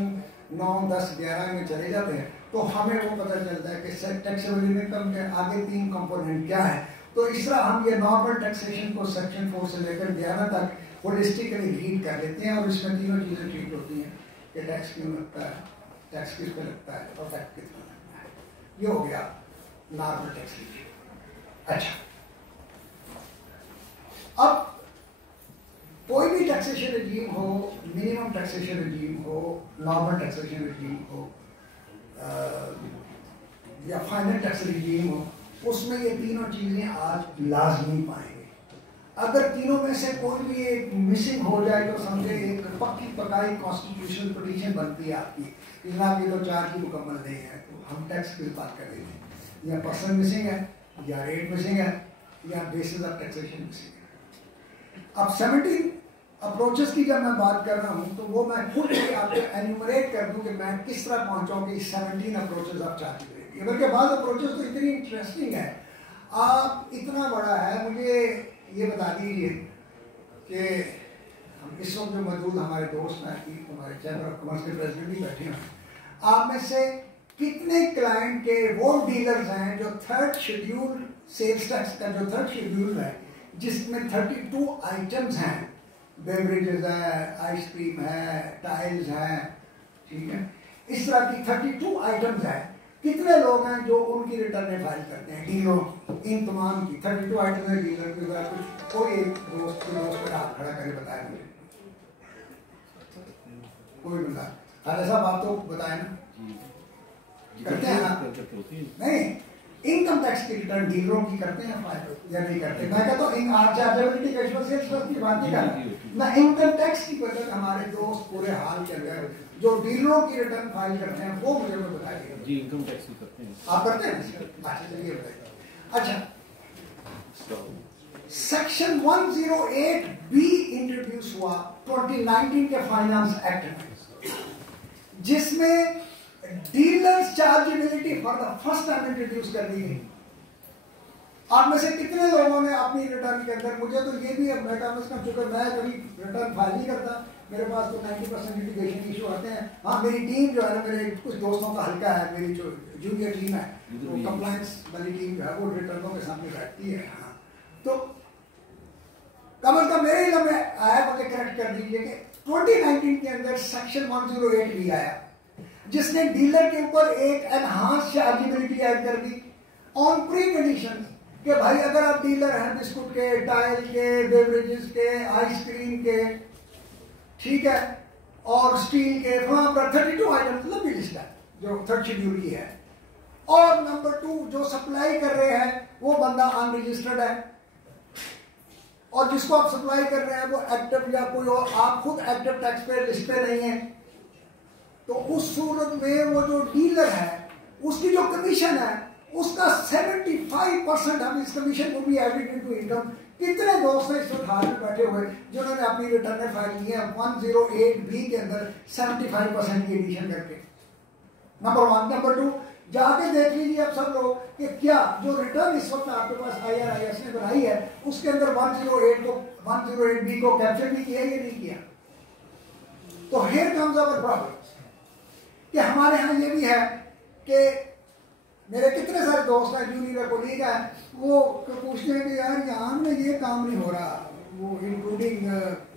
9, 10, 11 में चले जाते हैं तो हमें वो पता चलता है कि टैक्सेबल इनकम के आगे 3 कंपोनेंट क्या है। तो इस तरह हम ये नॉर्मल टैक्सेशन को सेक्शन 4 से लेकर 11 तक होलिस्टिकली रीड कर लेते हैं और इसमें तीनों चीजें ट्रीट होती हैं कि टैक्स क्यों लगता है, टैक्स किस पे लगता है और टैक्स कितना लगता है। ये हो गया नॉर्मल टैक्सेशन। अच्छा, अब कोई भी टैक्सेशन रिजीम हो, मिनिमम टैक्सेशन रिजीम हो, नॉर्मल टैक्सेशन रिजीम हो या फाइनल टैक्स रिजीम हो, उसमें ये तीनों चीजें आप लाजमी पाएंगे। अगर तीनों में से कोई भी एक मिसिंग हो जाए तो समझे एक पक्की पकाई कॉन्स्टिट्यूशनल पिटीशन बनती है आपकी, जनाब ये तो 4 की मुकम्मल नहीं है, तो हम टैक्स की बात करेंगे। या पर्सन मिसिंग है, या रेट मिसिंग है, या बेसिस ऑफ टैक्सेशन मिसिंग है। अब 17 अप्रोचेस की जब मैं बात कर रहा हूँ तो वो मैं खुद ही आपको एन्यूमरेट कर दूँ कि मैं किस तरह पहुँचाऊँ कि 17 अप्रोचेस आप चाहते हैं। बल्कि बाद अप्रोचेस तो इतनी इंटरेस्टिंग है, आप इतना बड़ा है। मुझे ये बता दीजिए कि हम इस वक्त जो मौजूद हमारे दोस्त हैं कि हमारे चैम्बर ऑफ कॉमर्स के प्रेसिडेंट भी बैठे हैं, आप में से कितने क्लाइंट के वो डीलर्स हैं जो 3rd शेड्यूल सेल्स टैक्स का जो 3rd शेड्यूल है जिसमें 32 आइटम्स हैं, बेवरेजेस है, आइसक्रीम है, टाइल्स है, ठीक है, इस तरह की 32 आइटम्स है, कितने लोग हैं जो उनकी रिटर्न फाइल करते हैं डीलरों इन तमाम की 32 आइटम है डीलर की? कोई एक दोस्त पर हाथ खड़ा करके बताया मुझे, कोई बंदा? खालिद साहब आप तो बताए ना, करते हैं ना? नहीं, इनकम टैक्स की रिटर्न डीलरों की करते हैं फाइल या नहीं करते? मैं कहता हूँ चार्जेबिलिटी की बात नहीं कर रहा मैं, इनकम टैक्स की वजह हमारे दोस्त पूरे हाल के अंदर जो डीलरों की रिटर्न फाइल करते हैं वो मुझे बताइए। जी इनकम टैक्स भी करते हैं। आप करते हैं? अच्छा चलिए बताइए। अच्छा, सेक्शन 108B इंट्रोड्यूस हुआ 2019 के फाइनेंस एक्ट में, जिसमें dealers chargeability for the first time introduce कर दी गई। आप में से कितने लोगों ने अपनी रिटर्न के अंदर, मुझे तो ये भी मैं चूंकि मैं कभी रिटर्न फाइल नहीं करता, मेरे पास तो 90% लिटिगेशन इशू आते हैं। हाँ, मेरी टीम जो है ना, मेरे कुछ दोस्तों का हल्का है, मेरी जो जूनियर टीम है वो कंप्लायंस वाली टीम जो है वो रिटर्नों के सामने बैठती है। हाँ, तो कम से कम मेरे इल्म में आया, मुझे करेक्ट कर दीजिए कि 2019 के अंदर सेक्शन 108 भी आया जिसने डीलर के ऊपर एक एनहांस चार्जेबिलिटी ऐड कर दी ऑन प्री कंडीशन कि भाई अगर आप डीलर हैं बिस्कुट के, टाइल के, बेवरेजेस के, आइसक्रीम के, ठीक है, और स्टील के, वहां पर 32 आइटम लंबी लिस्ट है जो 3rd शेड्यूल की है। और नंबर 2 जो सप्लाई कर रहे हैं वो बंदा अनरजिस्टर्ड है, और जिसको आप सप्लाई कर रहे हैं वो एक्टिव या कोई और, आप खुद एक्टिव टैक्स पे लिस्ट पे नहीं है, तो उस सूरत में वो जो डीलर है उसकी जो कमीशन है उसका 75% हम इस कमीशन को भी एडेड इनटू इनकम कितने दोस्त हैं इस वक्त हाथ में बैठे हुए जिन्होंने अपनी रिटर्न फाइल की है 108B के अंदर 75% की एडिशन करके? नंबर 1। नंबर 2, जाके देख लीजिए आप सब लोग कि क्या जो रिटर्न इस वक्त आपके पास IRIS ने बनाई है उसके अंदर 108B को कैप्चर भी किया या नहीं किया? तो हियर कम्स आवर प्रॉब्लम कि हमारे यहाँ ये भी है कि मेरे कितने सारे दोस्त हैं, जूनियर कोलीग हैं, वो पूछते हैं कि यार यहाँ में ये काम नहीं हो रहा, वो इंक्लूडिंग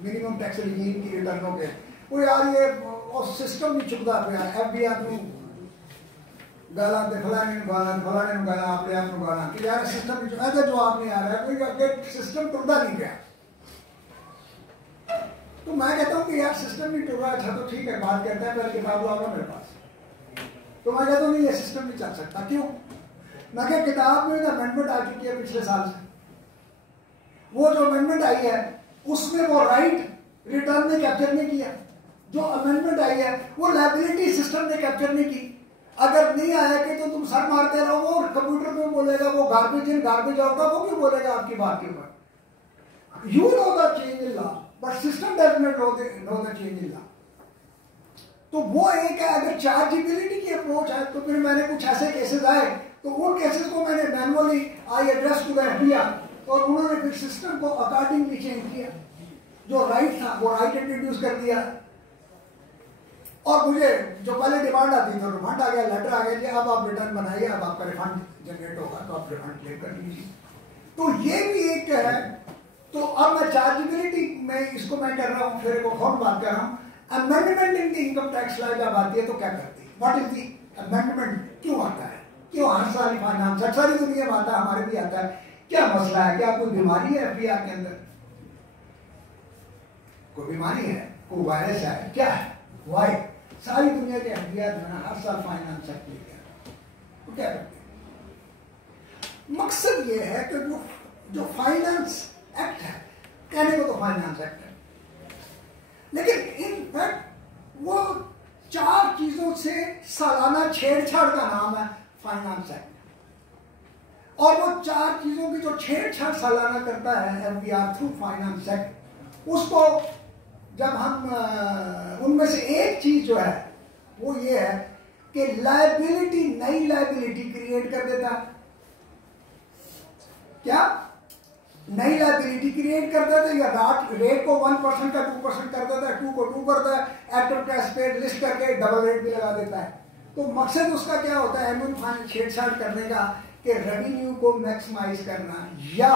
मिनिमम टैक्स रिजीम की रिटर्नों के, वो यार ये और सिस्टम नहीं चुकता पे FBR ਨੂੰ गाला दे फलाने गाला अपने आप ਨੂੰ गाला कि यार सिस्टम नहीं चुका, ऐसा जवाब नहीं आ रहा है, कोई आगे सिस्टम टुकड़ा नहीं गया। तो मैं कहता हूँ कि यार सिस्टम नहीं टुक रहा, अच्छा तो ठीक है, बात करते हैं, पहले किताब लाओ मेरे पास। तो मैं कहता हूँ नहीं, ये सिस्टम नहीं चल सकता। क्यों? मैं क्या किताब में अमेंडमेंट आ चुकी है पिछले साल से, वो जो अमेंडमेंट आई है उसमें वो राइट रिटर्न ने कैप्चर नहीं किया। जो अमेंडमेंट आई है वो लायबिलिटी सिस्टम ने कैप्चर नहीं की। अगर नहीं आया कि तो तुम सर मारते रहो, वो कंप्यूटर में बोलेगा वो गार्बेज इन गार्बेज आउट, वो क्यों बोलेगा आपकी बात के ऊपर? You know the change in law but system does not know the change in law. तो वो एक है। अगर चार्जेबिलिटी की अप्रोच है तो फिर मैंने कुछ ऐसे केसेस आए तो उन केसेस को मैंने manually I address to the FBI और उन्होंने फिर सिस्टम को अकॉर्डिंगली चेंज किया। जो राइट था वो राइट इंट्रोड्यूस कर दिया। और मुझे जो पहले डिमांड आती तो रिफंड आ गया, लेटर आ गया कि अब आप रिटर्न बनाइए, अब आपका रिफंड जनरेट होगा तो आप रिफंड क्लेम कर लीजिए। तो ये भी एक है। तो अब मैं चार्जेबिलिटी में इसको मैं कर रहा हूँ, फिर एक और बात कर रहा हूँ। Amendment in the income tax law जब आती है तो क्या करती है? What is the amendment? क्यों आता है? क्यों हर साल फाइनेंस सारी दुनिया में आता है, हमारे भी आता है? क्या मसला है? क्या कोई बीमारी है FBR के अंदर? कोई बीमारी है? कोई वायरस है? क्या है? वाई सारी दुनिया के FBR जो है हर साल फाइनेंस एक्ट लेके आते हैं। तो क्या करते हैं? मकसद ये है कि जो फाइनेंस एक्ट है, कहने को तो फाइनेंस एक्ट है, लेकिन इनफैक्ट वो 4 चीजों से सालाना छेड़छाड़ का नाम है फाइनेंस एक्ट। और वो 4 चीजों की जो छेड़छाड़ सालाना करता है FBR थ्रू फाइनेंस एक्ट, उसको जब हम उनमें से एक चीज जो है वो ये है कि लायबिलिटी, नई लायबिलिटी क्रिएट कर देता है। क्या? नई लायबिलिटी क्रिएट कर देता है, या रेट को 1% का 2% कर देता है, 2 को 2 करता है, एक्टर कैश पेड लिस्ट करके डबल रेट भी लगा देता है। तो मकसद उसका क्या होता है? एनुअल फाइनेंस छेड़छाड़ करने का कि रेवेन्यू को मैक्सिमाइज करना, या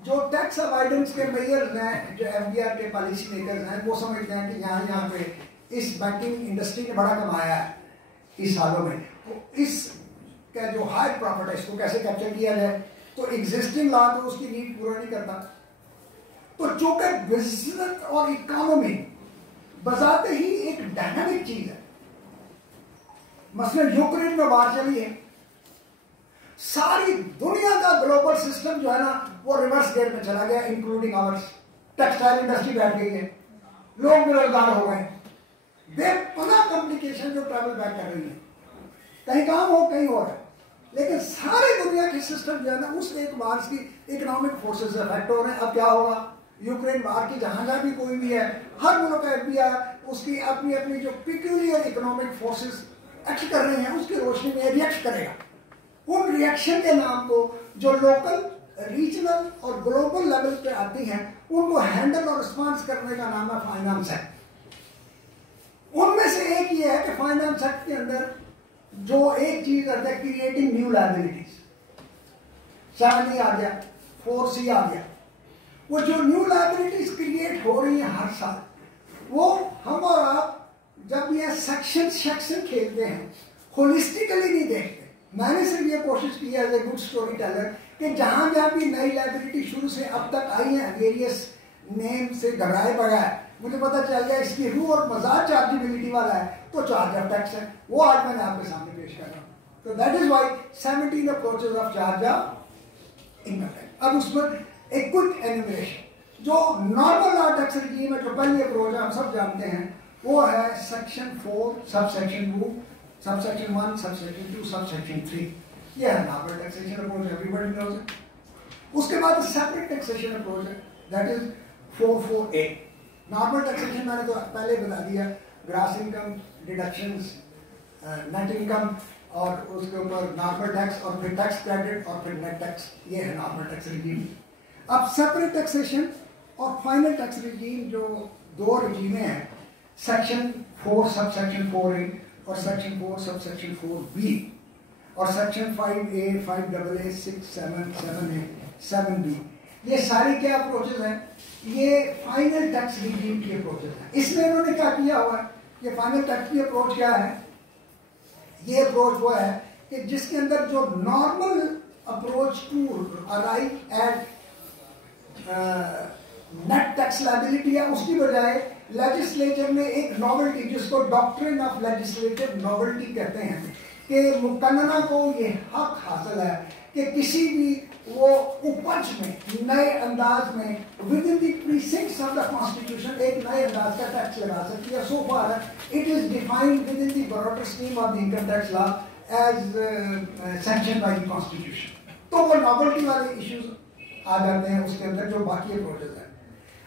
जो टैक्स अवॉइडेंस के मेजर्स हैं, जो FBR के पॉलिसी मेकर्स हैं, वो समझते हैं कि यहाँ पे इस बैंकिंग इंडस्ट्री ने बड़ा कमाया है इस सालों में, तो इस का जो हाई प्रॉफिट है इसको कैसे कैप्चर किया जाए। तो एग्जिस्टिंग लॉ तो उसकी नीड पूरा नहीं करता। तो जो कि बिजनेस और इकोनॉमी बजाते ही एक डायनामिक चीज है। मसलन यूक्रेन में वार चली है, सारी दुनिया का ग्लोबल सिस्टम जो है ना वो रिवर्स गियर में चला गया, इंक्लूडिंग आवर्स। टेक्सटाइल इंडस्ट्री बैठ गई है, लोग बेरोजगार हो गए, बेपनाह कम्युनिकेशन जो ट्रैवल बैक कर रही है, कहीं काम हो कहीं हो रहा है, लेकिन सारी दुनिया के सिस्टम जो है ना उस एक बार की इकोनॉमिक फोर्सेस इफेक्ट हो रहे हैं। अब क्या होगा? यूक्रेन वार की जहां भी कोई भी है, हर मुल्क का FBR उसकी अपनी अपनी जो पिक्यूलियर इकोनॉमिक फोर्सेस एक्ट कर रहे हैं उसकी रोशनी में रिएक्ट करेगा। उन रिएक्शन के नाम को जो लोकल, रीजनल और ग्लोबल लेवल पे आती हैं उनको हैंडल और रिस्पॉन्स करने का नाम है फाइनेंस एक्ट। उनमें से एक ये है कि फाइनेंस एक्ट के अंदर जो एक चीज आता है क्रिएटिंग न्यू लायबिलिटीज, 7E आ गया, 4C आ गया। वो जो न्यू लायबिलिटीज क्रिएट हो रही हैं हर साल, वो हम और आप जब ये सेक्शन खेलते हैं होलिस्टिकली नहीं देखते। मैंने सिर्फ ये कोशिश की है as a good story teller कि जहां जहां भी नई लायबिलिटी शुरू से अब तक आई है, वेरियस नेम से घबराए पड़ा है, मुझे पता चल गया इसकी रूह और मजाज चार्जेबिलिटी वाला है, तो चार्ज ऑफ टैक्स है, वो आज मैंने आपके सामने पेश कर रहा हूँ। तो that is why 17 approaches of charge of income tax. अब उसमें एक क्विक एनिमेशन, जो नॉर्मल लॉ टैक्स रिजीम है, जो पहली अप्रोच है हम सब जानते हैं, वो है section 4 subsection 2 subsection 1 subsection 2 subsection 3। ये है normal taxation approach, everybody knows it. उसके बाद सेपरेट टैक्सेशन अप्रोच है, that is 44A। Normal taxation मैंने तो पहले बता दिया, gross income, deductions, net income, और उसके ऊपर नॉर्मल टैक्स, और फिर टैक्स क्रेडिट, और फिर नेट टैक्स, ये है नॉर्मल टैक्स रिजीम। अब सेपरेट टैक्सेशन और फाइनल टैक्स रिजीम जो दो रजीमें हैं, सेक्शन 4 सब सेक्शन 4A और सेक्शन 4 सब सेक्शन 4B, और section 5A, 5AA, 6, 7, 7A, 7B, ये सारी क्या अप्रोचेज हैं? ये फाइनल टैक्स रिजीम की अप्रोचेज हैं। इसमें इन्होंने क्या किया हुआ है? ये फाइनल टैक्स की अप्रोच क्या है? ये अप्रोच वो है कि जिसके अंदर जो normal approach to arrive at net tax liability है, उसकी बजाय लेजिस्लेचर ने एक नॉवेल्टी, जिसको डॉक्ट्रिन ऑफ लेजिस्लेटिव नॉवेल्टी कहते हैं, कि मुकन्ना को ये हक हासिल है कि किसी भी वो उपज में नए अंदाज में within the precincts of the constitution एक नए अंदाज का टैक्स लगा सकती है। So far it is defined within the broader scheme of the income tax law as sanction by the constitution. तो वो नॉवेल्टी वाले इश्यूज आ जाते हैं उसके अंदर, जो बाकी अप्रोचेज हैं।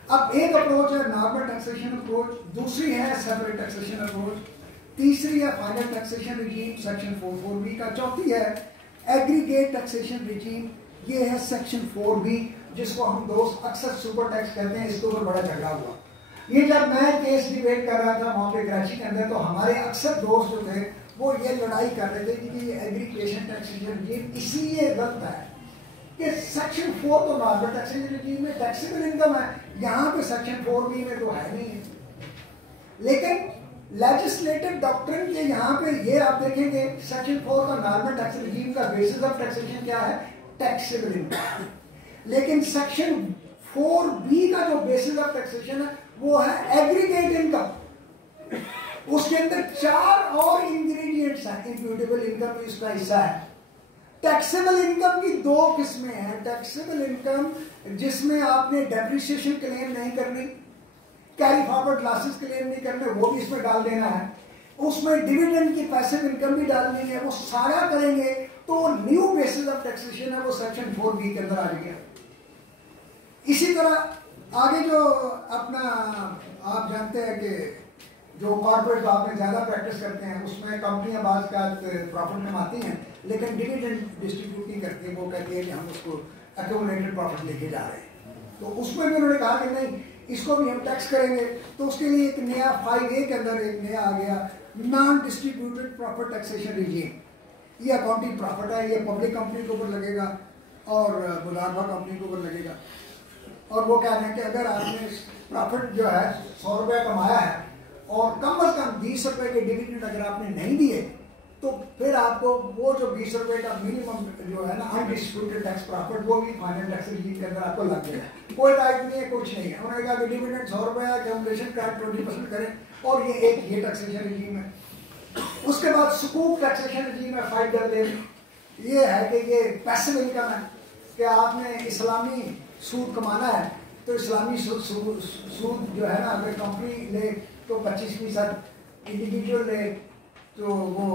अब एक अप्रोच है नॉर्मल टैक्सेशन अप्रोच, दूसरी है सेपरेट टैक्सेशन अप्रोच, तीसरी है final taxation regime section 44B का, चौथी है एग्रीगेट टैक्सेशन रिजीम, ये है सेक्शन 4B, जिसको हम दोस्त अक्सर सुपर टैक्स कहते हैं। इसके ऊपर बड़ा झगड़ा हुआ। ये जब मैं केस डिबेट कर रहा था वहां पे कराची के अंदर, तो हमारे अक्सर दोस्त जो थे वो ये लड़ाई कर रहे थे कि ये एग्रीगेशन टैक्सेशन रिजीम इसलिए गलत है कि सेक्शन 4 तो नॉर्मल टैक्सेशन रिजीम में टैक्सेबल इनकम है, यहाँ पे सेक्शन 4B में तो है नहीं है। लेकिन लेजिस्लेटिव डॉक्ट्रिन के यहाँ पे ये आप देखेंगे, सेक्शन 4 का नॉर्मल टैक्स रिजीम का बेसिस ऑफ टैक्सेशन क्या है? Taxable income. लेकिन सेक्शन 4B का जो बेसिस ऑफ टैक्सेशन है वो है एग्रीगेट इनकम। उसके अंदर 4 और इंग्रेडिएंट्स हैं। इंप्यूटेबल इनकम भी उसका हिस्सा है। टैक्सेबल इनकम की 2 किस्में हैं। टैक्सेबल इनकम जिसमें आपने डेप्रिसिएशन क्लेम नहीं करनी, कैरी फॉरवर्ड लॉसेस क्लेम नहीं करने, वो भी इसमें डाल देना है। उसमें डिविडेंड की पैसिव इनकम भी डालनी है, वो सारा करेंगे तो न्यू बेसिस ऑफ टैक्सेशन है वो सेक्शन 4B के अंदर आ गया। इसी तरह आगे जो अपना आप जानते हैं कि जो कॉर्पोरेट आपने ज्यादा प्रैक्टिस करते हैं, उसमें कंपनियां बाज का प्रॉफिट कमाती हैं लेकिन डिविडेंड डिस्ट्रीब्यूट नहीं करती। वो कहती है कि हम उसको एक्यूमुलेटेड प्रॉफिट लेके जा रहे हैं। तो उसमें भी उन्होंने कहा कि नहीं, इसको भी हम टैक्स करेंगे। तो उसके लिए एक नया 5A के अंदर एक नया आ गया, non distributed profit taxation regime. ये अकाउंटिंग प्रॉफिट है, ये पब्लिक कंपनी के ऊपर लगेगा और मुदारबा कंपनी के ऊपर लगेगा। और वो कह रहे हैं कि अगर आपने प्रॉफिट जो है 100 रुपये कमाया है और कम अज कम 20 रुपये के डिविडेंड अगर आपने नहीं दिए, तो फिर आपको वो जो 20 रुपये का मिनिमम जो है ना अनडिस्ट्रीब्यूटेड टैक्स प्रॉफिट, वो भी फाइनल टैक्स रिजीम के अंदर आपको लग गया। कोई राइट नहीं है, कुछ नहीं है। उन्होंने कहा कि डिविडेंड 100 रुपये है, कैलकुलेशन का 20% करें, और ये एक ये टैक्सेशन रिजीम है। उसके बाद सुकूक टैक्सेशन रिजीम है 5AA। ये है कि ये पैसिव इनकम है कि आपने इस्लामी सूद कमाना है, तो इस्लामी सूद जो है ना, अगर कंपनी ले तो 25%, इंडिविजुअल ले तो वो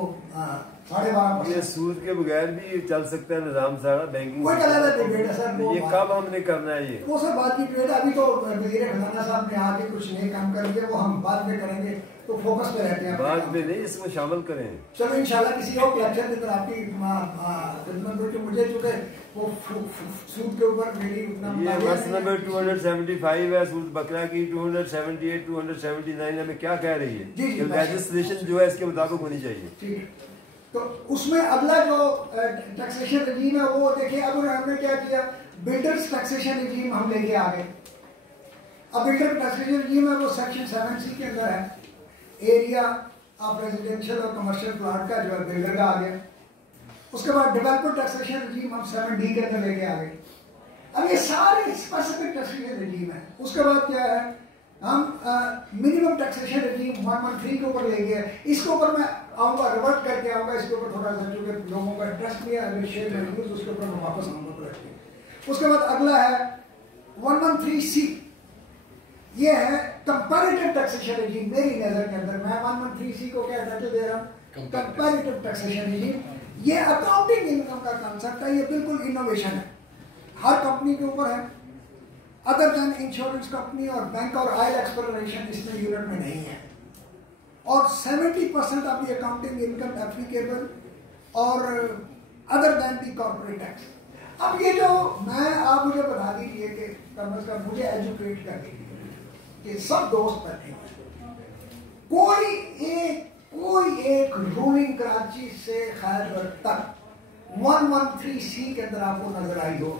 12.5%। ये सूद के बगैर भी चल सकता है निजाम सारा बैंकिंग। कोई गलत है डिबेट है सर, ये कब हमने करना है? ये वो सर बात की डिबेट। अभी तो वजीर खजाना साहब ने आके कुछ नए काम कर दिए, वो हम बाद में करेंगे, तो फोकस पे रहते हैं। बाद में नहीं, इसमें शामिल करें। चलो इंशाल्लाह किसी और लेक्चर में तो आपकी खिदमत में, मुझे चूंकि वो सूद के ऊपर मेरी ये वर्ष नंबर 275 है सूद बकरा की, 278, 279 हमें क्या कह रही है? लेजिस्लेशन जो है इसके मुताबिक होनी चाहिए। ठीक है। तो उसमें अगला जो टैक्सेशन रिजीम है वो देखिए, अब हमने क्या किया, बिल्डर्स टैक्सेशन रिजीम हम लेके आ गए। अब बिल्डर टैक्सेशन रिजीम है वो सेक्शन 7C के अंदर है। एरिया ऑफ रेजिडेंशियल और कमर्शियल प्लॉट का जो है बिल्डर का आ गया। उसके बाद डेवलपर टैक्सेशन रिजीम हम 7D के अंदर लेके आ गए। अब ये सारे स्पेसिफिक टैक्सेशन रिजीम है। उसके बाद क्या है, हम मिनिमम टैक्सेशन रिजीम 113 के ऊपर ले गए। इसके ऊपर मैं आऊँगा, रिवर्ट करके आऊँगा इसके ऊपर थोड़ा सा, क्योंकि लोगों का इंटरेस्ट भी है, शेयर में न्यूज उसके ऊपर मैं वापस आऊँगा। उसके बाद अगला है 113C। ये है कंपैरेटिव टैक्सेशन रिजीम। मेरी नजर के अंदर मैं 113C को क्या टाइटल दे रहा हूँ, कंपैरेटिव टैक्सेशन रिजीम। ये अकाउंटिंग इनकम का कॉन्सेप्ट है, ये बिल्कुल इनोवेशन है। हर कंपनी के ऊपर है, अदर देन इंश्योरेंस कंपनी और बैंक और ऑयल एक्सप्लोरेशन इसमें यूनिट में नहीं है, और 70% of the accounting income applicable और अदर देन दी कॉर्पोरेट टैक्स। अब ये जो मैं आप मुझे बता दीजिए कि कम से कम मुझे एजुकेट कर दीजिए कि सब दोस्त बैठे हैं, कोई एक रूलिंग कराची से खैबर तक 113C के अंदर आपको नजर आई हो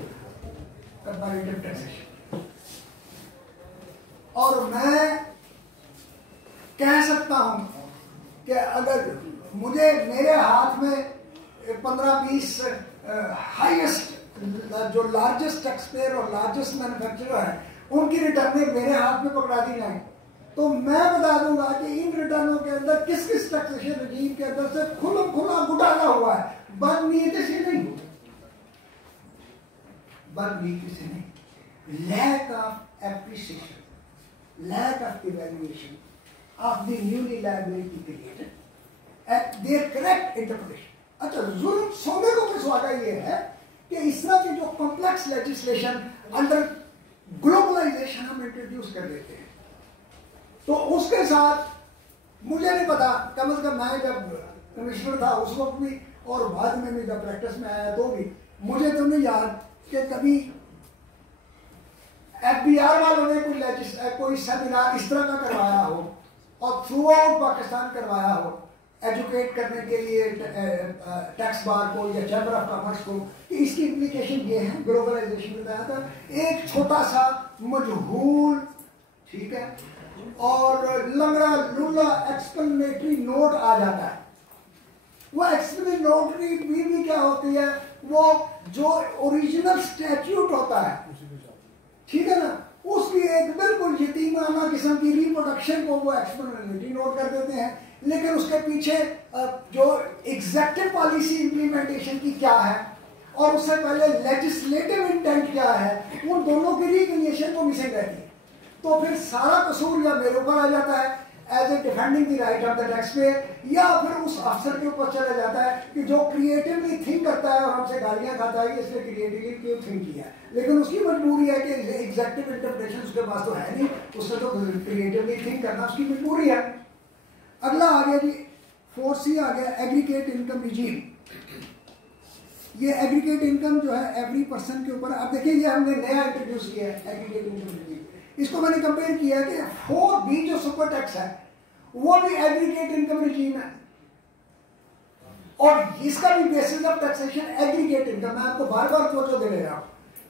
कंपैरेटिव टैक्सेशन, और मैं कह सकता हूं कि अगर मुझे मेरे हाथ में 15-20 हाईएस्ट जो लार्जेस्ट टैक्स पेयर और लार्जेस्ट मैन्युफैक्चरर है उनकी रिटर्नें मेरे हाथ में पकड़ा दी जाए तो मैं बता दूंगा कि इन रिटर्नों के अंदर किस किस टैक्सेशन रजीम के अंदर से खुला घुटाला हुआ है, बदनीयती से नहीं, बदनीयती से नहीं, lack of appreciation, lack of evaluation of the newly liability created at their correct interpretation. अच्छा, जुल्म सोने को पिछवाड़ा ये है कि इस तरह की जो कॉम्प्लेक्स लेजिस्लेशन अंडर ग्लोबलाइजेशन हम इंट्रोड्यूस कर देते हैं, तो उसके साथ मुझे नहीं पता, कम से कम मैं जब कमिश्नर था उस वक्त भी और बाद में भी जब प्रैक्टिस में आया तो भी मुझे तो नहीं याद कि कभी FBI वालों ने कोई सेमिनार इस तरह का करवाया हो और थ्रू आउट पाकिस्तान करवाया हो एजुकेट करने के लिए टैक्स बार को या चैम्बर ऑफ कॉमर्स को कि इसकी इम्प्लीकेशन ये है। ग्लोबलाइजेशन में बताया था, एक छोटा सा मजहूल, ठीक है, और लंगड़ा लूला एक्सप्लेनेटरी नोट आ जाता है। वो एक्सप्लेनेटरी भी क्या होती है, वो जो ओरिजिनल स्टैट्यूट होता है, ठीक है ना, उसकी एक बिल्कुल यतीमाना किस्म की रिप्रोडक्शन को वो एक्सप्लेनेटरी नोट कर देते हैं, लेकिन उसके पीछे जो एग्जेक्टिव पॉलिसी इंप्लीमेंटेशन की क्या है और उससे पहले लेजिस्लेटिव इंटेंट क्या है, उन दोनों की रिकन्सिलिएशन को मिसिंग रहती है। तो फिर सारा कसूर या मेरे ऊपर आ जाता है as a defending the right of the taxpayer, या फिर उस अफसर के ऊपर चला जाता है कि जो क्रिएटिवली थिंक करता है और हमसे गालियां खाता है इसने क्रिएटिवली क्यों थिंक किया, लेकिन उसकी मजबूरी है कि एग्जेक्टिव इंटरप्रिटेशन उसके पास तो है नहीं, उसने तो क्रिएटिवली थिंक करना उसकी मजबूरी है। अगला आ गया जी 4C आ गया, एग्रीगेट इनकम रिजीम। ये एग्रीगेट इनकम जो है एवरी पर्सन के ऊपर, अब देखिए ये हमने नया इंट्रोड्यूस किया है एग्रीगेट इनकम रिजीम। इसको मैंने कंपेयर किया कि 4B जो सुपर टैक्स है वो भी एग्रीगेट इनकम रिजीम है और इसका भी basis of taxation aggregate income. मैं आपको बार बार तवज्जो दे रहा हूं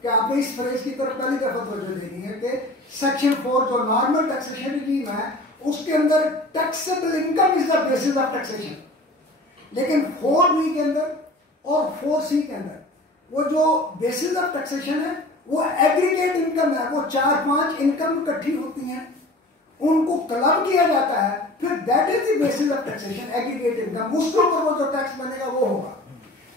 कि आपने इस फ्रेज की तरफ पहली दफा तवज्जो देनी है कि सेक्शन 4 जो नॉर्मल टैक्सेशन रिजीम है उसके अंदर taxable income is the basis of taxation, लेकिन 4B के अंदर और 4C के अंदर वो जो बेसिस ऑफ टैक्सेशन है वो एग्रीगेट इनकम है। वो 4-5 इनकम इकट्ठी होती हैं, उनको क्लब किया जाता है, फिर that is the basis of taxation aggregate income, उसके ऊपर वो जो टैक्स बनेगा वो होगा।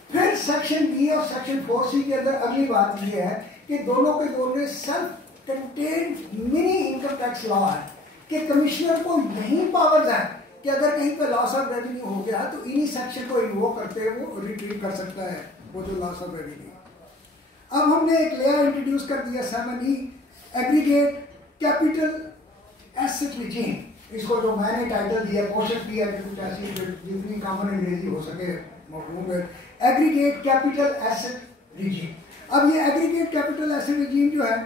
फिर सेक्शन B और सेक्शन 4C के अंदर अगली बात ये है कि दोनों के दोनों self contained mini income tax law है कि कमिश्नर को यही पावर्स है कि अगर कहीं पे लॉस ऑफ रेवेन्यू हो गया तो इन्हीं सेक्शन को इन्वोक करते हुए वो रिट्रीव कर सकता है वो जो लॉस ऑफ रेवेन्यू। अब हमने एक लेयर इंट्रोड्यूस कर दिया 7E, aggregate capital asset regime. इसको जो मैंने टाइटल दिया, कोशिश दिया कि कुछ ऐसी जितनी कॉमन अंग्रेजी हो सके एग्रीगेट कैपिटल एसेट रिजीम। अब ये एग्रीगेट कैपिटल एसेट रिजीम जो है,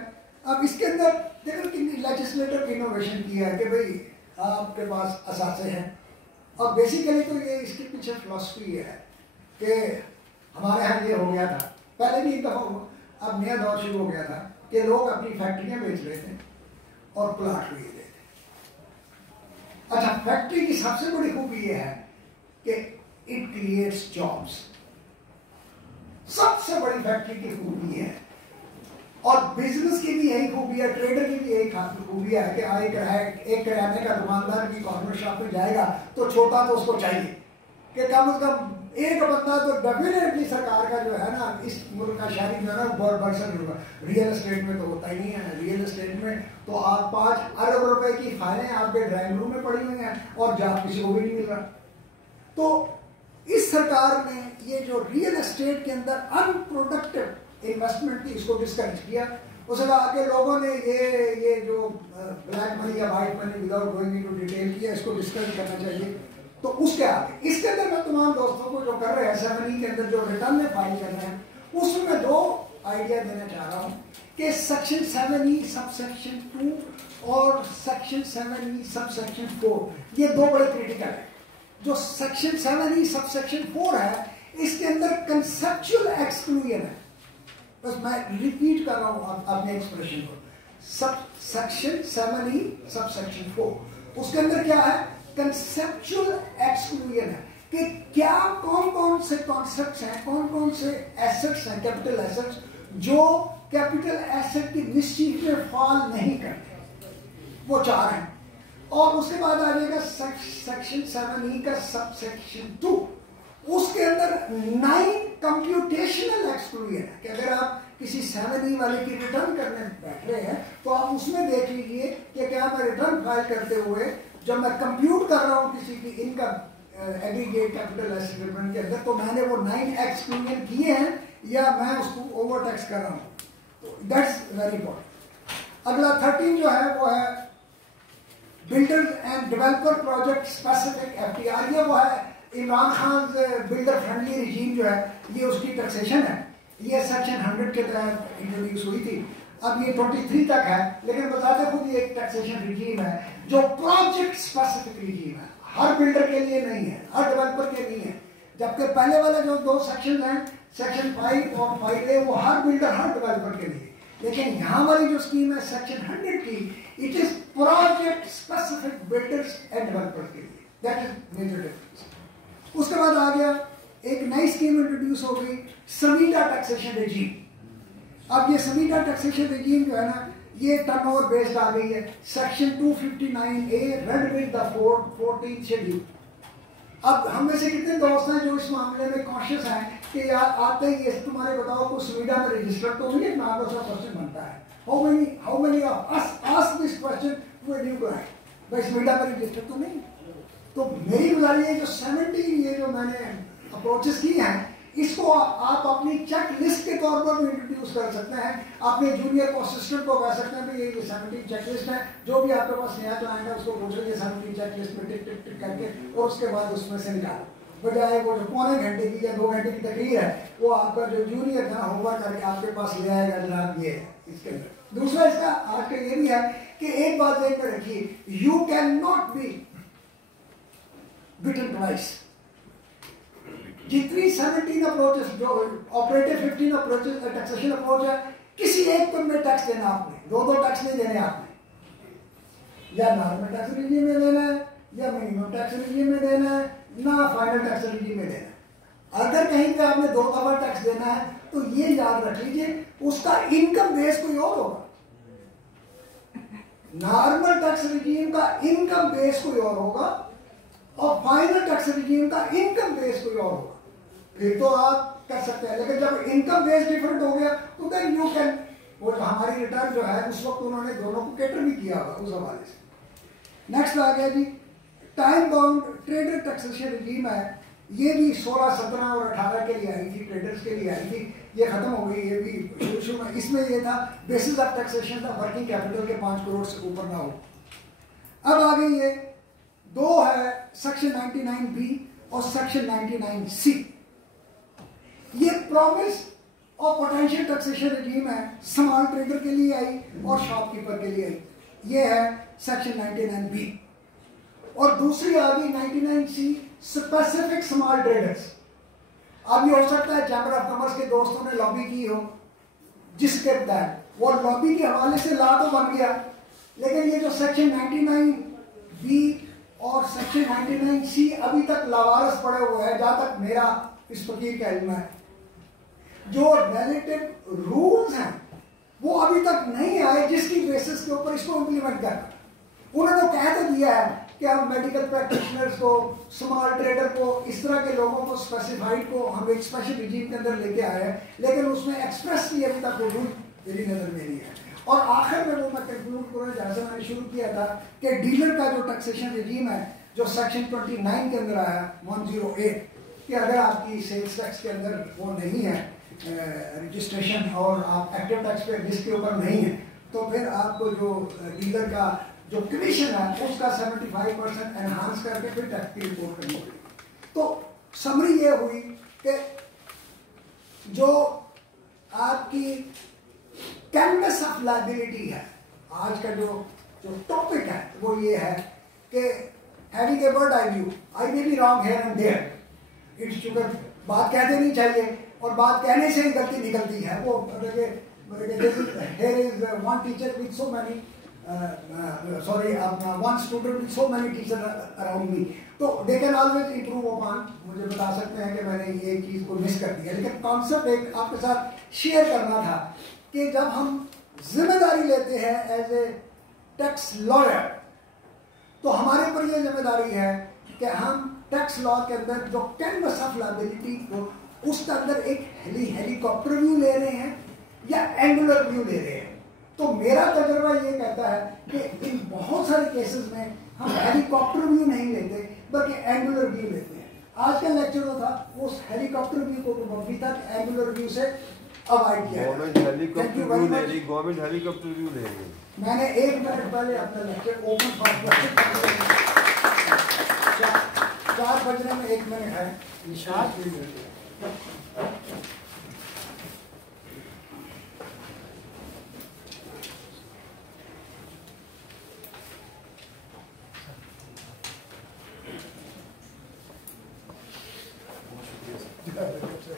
अब इसके अंदर देखो कि लेजिस्लेटर इनोवेशन किया है कि भाई आपके पास असासे हैं, और बेसिकली तो ये इसके पीछे फिलॉसफी है कि हमारे यहाँ ये हो गया था, पहले भी एक दफा हुआ, अब नया दौर शुरू हो गया था कि लोग अपनी फैक्ट्रियां बेच रहे थे और प्लाट खरीद रहे थे। अच्छा, फैक्ट्री की सबसे बड़ी खूबी ये है कि इट क्रिएट्स जॉब्स, सबसे बड़ी फैक्ट्री की खूबी है, और बिजनेस की भी यही खूबी है, ट्रेडर की भी यही खूबी है कि एक किराने का दुकानदार भी कॉर्नर शॉप में जाएगा तो छोटा तो उसको चाहिए कि कम से कम एक बंदा तो डेफिनेटली सरकार का जो है ना इस मुल्क का शहरी जो है ना बहुत बड़ा रियल एस्टेट में तो होता ही नहीं है। रियल एस्टेट में तो आप 5 अरब रुपए की फाइलें आपके ड्राइंग रूम में पड़ी हुई हैं और जॉब किसी को भी नहीं मिल रहा। तो इस सरकार ने ये जो रियल एस्टेट के अंदर अनप्रोडक्टिव इन्वेस्टमेंट की, इसको डिस्करेज किया। उसके बाद के लोगों ने ये जो ब्लैक मनी या white money without going into detail किया, इसको डिस्करेज करना चाहिए। तो उसके आगे इसके अंदर मैं तमाम दोस्तों को जो कर रहे हैं 7E के अंदर जो रिटर्न में फाइल कर रहे हैं, उसमें 2 आइडिया देना चाह रहा हूँ कि सेक्शन 7E सबसेक्शन 2 और सेक्शन 7E सबसेक्शन 4 ये 2 बड़े क्रिटिकल है। जो सेक्शन 7E सबसेक्शन 4 है, इसके अंदर कंसेप्चुअल एक्सक्लूजन है। बस मैं रिपीट कर रहा हूं अपने एक्सप्रेशन को। सेक्शन 7E सबसेक्शन 4 उसके अंदर क्या है, कंसेप्चुअल एक्सक्लूजन है कि क्या कौन कौन से कॉन्सेप्ट्स हैं, कौन कौन से एसेट्स हैं, कैपिटल एसेट्स, जो कैपिटल एसेट की मिसचीफ में फॉल नहीं करते, वो 4 हैं। और उसके बाद आ जाएगा सेक्शन 7E का सबसेक्शन 2, उसके अंदर 9 कंप्यूटेशनल एक्सक्लूजन है कि अगर आप किसी 7E वाले की रिटर्न करने बैठ रहे हैं तो आप उसमें देख लीजिए कि क्या मैं रिटर्न फाइल करते हुए जब मैं कंप्यूट कर रहा हूं किसी की income aggregate capital asset return के अंदर, तो मैंने वो 9 एक्सक्लूजन किए हैं या मैं उसको ओवर टैक्स कर रहा हूं। That's very important. अगला 13 जो है वो है builder end developer project specific FTR। ये वो है Imran Khan builder friendly regime जो है, ये उसकी टैक्सेशन है। ये सेक्शन 100 के तहत इंट्रोड्यूस हुई थी, अब ये 23 तक है, लेकिन बताते खुद ये एक टैक्सेशन रिजीम है जो प्रोजेक्ट स्पेसिफिक रिजीम है, हर बिल्डर के लिए नहीं है, हर डेवलपर के नहीं है। जबकि पहले वाले जो 2 सेक्शन हैं, सेक्शन 5 और 5A, वो हर बिल्डर हर डेवलपर के लिए। लेकिन यहाँ वाली जो स्कीम है सेक्शन 100 की, it is project specific builders and developers के लिए। That is major difference. उसके बाद आ गया एक नई स्कीम इंट्रोड्यूस हो गई, समीटा टैक्सेशन रिजीम। अब ये समीटा टैक्सेशन रिजीम जो है ना, ये टर्नओवर बेस्ड आ गई है। Section 259A read with the 14th schedule. अब हम में से कितने दोस्त हैं जो इस मामले में कॉन्शियस हैं कि यार आते ही तुम्हारे बताओ को समीटा में रजिस्टर तो नहीं, एक नाम सा क्वेश्चन बनता है, how many of us ask this question to a new client, भाई समीटा में रजिस्टर तो नहीं। तो मेरी गुजारिश है जो 70 ये जो मैंने अप्रोचेस की हैं, इसको आप अपनी चेक लिस्ट के तौर पर भी इंट्रोड्यूस कर सकते हैं। अपने जूनियर को असिस्टेंट को कह सकते हैं कि ये 70 चेक लिस्ट है, जो भी आपके पास नया क्लाइंट है उसको पूछो ये 70 चेक लिस्ट में टिक टिक टिक करके, और उसके बाद उसमें से निकालो, बजाय वो जो पौने घंटे की या 2 घंटे की तकरीर है, वो आपका जो जूनियर था होमवर्क करके आपके पास ले आएगा, जनाब ये है इसके अंदर। दूसरा इसका आज का ये भी है कि एक बात ध्यान में रखिए, you can not be bitten twice. जितनी 17 अप्रोचेस जो ऑपरेटिव 15 अप्रोचेस टैक्सेशन अप्रोच है, किसी एक पर में टैक्स देना आपने, 2 टैक्स नहीं देने आपने, या नॉर्मल टैक्स रिजीम में देना है या मिनिमम टैक्स रिजीम में देना है, ना फाइनल टैक्स रिजीम में देना है। अगर कहीं पे आपने 2 दफा टैक्स देना है तो ये याद रख लीजिए उसका इनकम बेस कोई और होगा। नॉर्मल टैक्स रिजीम का इनकम बेस कोई और होगा और फाइनल टैक्स रिजीम का इनकम बेस कोई और होगा, फिर तो आप कर सकते हैं। लेकिन जब इनकम बेस डिफरेंट हो गया तो देन यू कैन, वो हमारी रिटर्न जो है उस वक्त उन्होंने दोनों को कैटर भी किया होगा उस हवाले से। नेक्स्ट आ गया जी time bound trader taxation regime है। ये भी 16, 17 और 18 के लिए आई थी, ट्रेडर्स के लिए आई थी, ये खत्म हो गई। ये भी शुरू में इसमें ये था बेसिस ऑफ टैक्सेशन था वर्किंग कैपिटल के 5 करोड़ से ऊपर ना हो। अब आ गई ये 2 है सेक्शन 99B और सेक्शन 99C। ये प्रॉमिस और पोटेंशियल टैक्सेशन रिजीम है, स्मॉल ट्रेडर के लिए आई और शॉपकीपर के लिए आई। ये है सेक्शन 99B। और दूसरी आ गई 99C स्पेसिफिक स्मॉल ट्रेडर्स। अब ये हो सकता है चैम्बर ऑफ कॉमर्स के दोस्तों ने लॉबी की हो, जिसके तहत वो लॉबी के हवाले से ला तो बन गया, लेकिन ये जो सेक्शन 99B और सेक्शन 99C अभी तक लावारस पड़े हुए हैं, जहां तक मेरा इस फकीर का इल्म है। जो रिलेटिव रूल्स हैं वो अभी तक नहीं आए जिसकी बेसिस के ऊपर इसको इंप्लीमेंट करना। उन्होंने तो कह तो दिया है कि हम मेडिकल प्रैक्टिशनर्स को, स्मॉल ट्रेडर को, इस तरह के लोगों को स्पेसिफाइड को हम एक स्पेशल रिजीम के अंदर लेके आए हैं, लेकिन उसमें एक्सप्रेसली अभी तक वो रूल मेरी नजर में नहीं है। और आखिर में वो मैं कंक्लूड करूँ जहाँ से मैंने शुरू किया था कि डीलर का जो टैक्सेशन रिजीम है जो सेक्शन 29 के अंदर आया 108 कि अगर आपकी सेल्स टैक्स के अंदर वो नहीं है रजिस्ट्रेशन और आप एक्टिव टैक्स पे लिस्ट के ऊपर नहीं है, तो फिर आपको जो डीलर का जो कमीशन है उसका 75% एनहांस करके फिर टैक्स की रिपोर्ट करनी पड़ेगी। तो समरी ये हुई कि जो आपकी कैनवस ऑफ लायबिलिटी है, आज का जो टॉपिक है वो ये है कि having a word I may be wrong here and there, it's sugar, बात कह देनी चाहिए और बात कहने से ही गलती निकलती है। वो here is one teacher with so many one student with so many teachers around me, तो they can always improve upon, मुझे बता सकते हैं कि मैंने ये चीज़ को मिस कर दिया। लेकिन कॉन्सेप्ट एक आपके साथ शेयर करना था कि जब हम जिम्मेदारी लेते हैं एज ए टैक्स लॉयर, तो हमारे ऊपर ये जिम्मेदारी है कि हम टैक्स लॉ के अंदर जो कैनवस ऑफ लायबिलिटी को उसके अंदर एक हेलीकॉप्टर व्यू ले रहे हैं या एंगुलर व्यू ले रहे हैं। तो मेरा तजुर्बा ये कहता है कि इन बहुत सारे केसेस में हम हेलीकॉप्टर व्यू नहीं लेते बल्कि एंगुलर व्यू लेते हैं। आज का लेक्चर जो था उस हेलीकॉप्टर व्यू को अभी तक एंगुलर व्यू से अवॉइड किया। गवर्नमेंट हेलीकॉप्टर व्यू ले रही है। मैंने 1 मिनट पहले अपना लेक्चर ओपन फॉर 4 बजने में 1 मिनट है।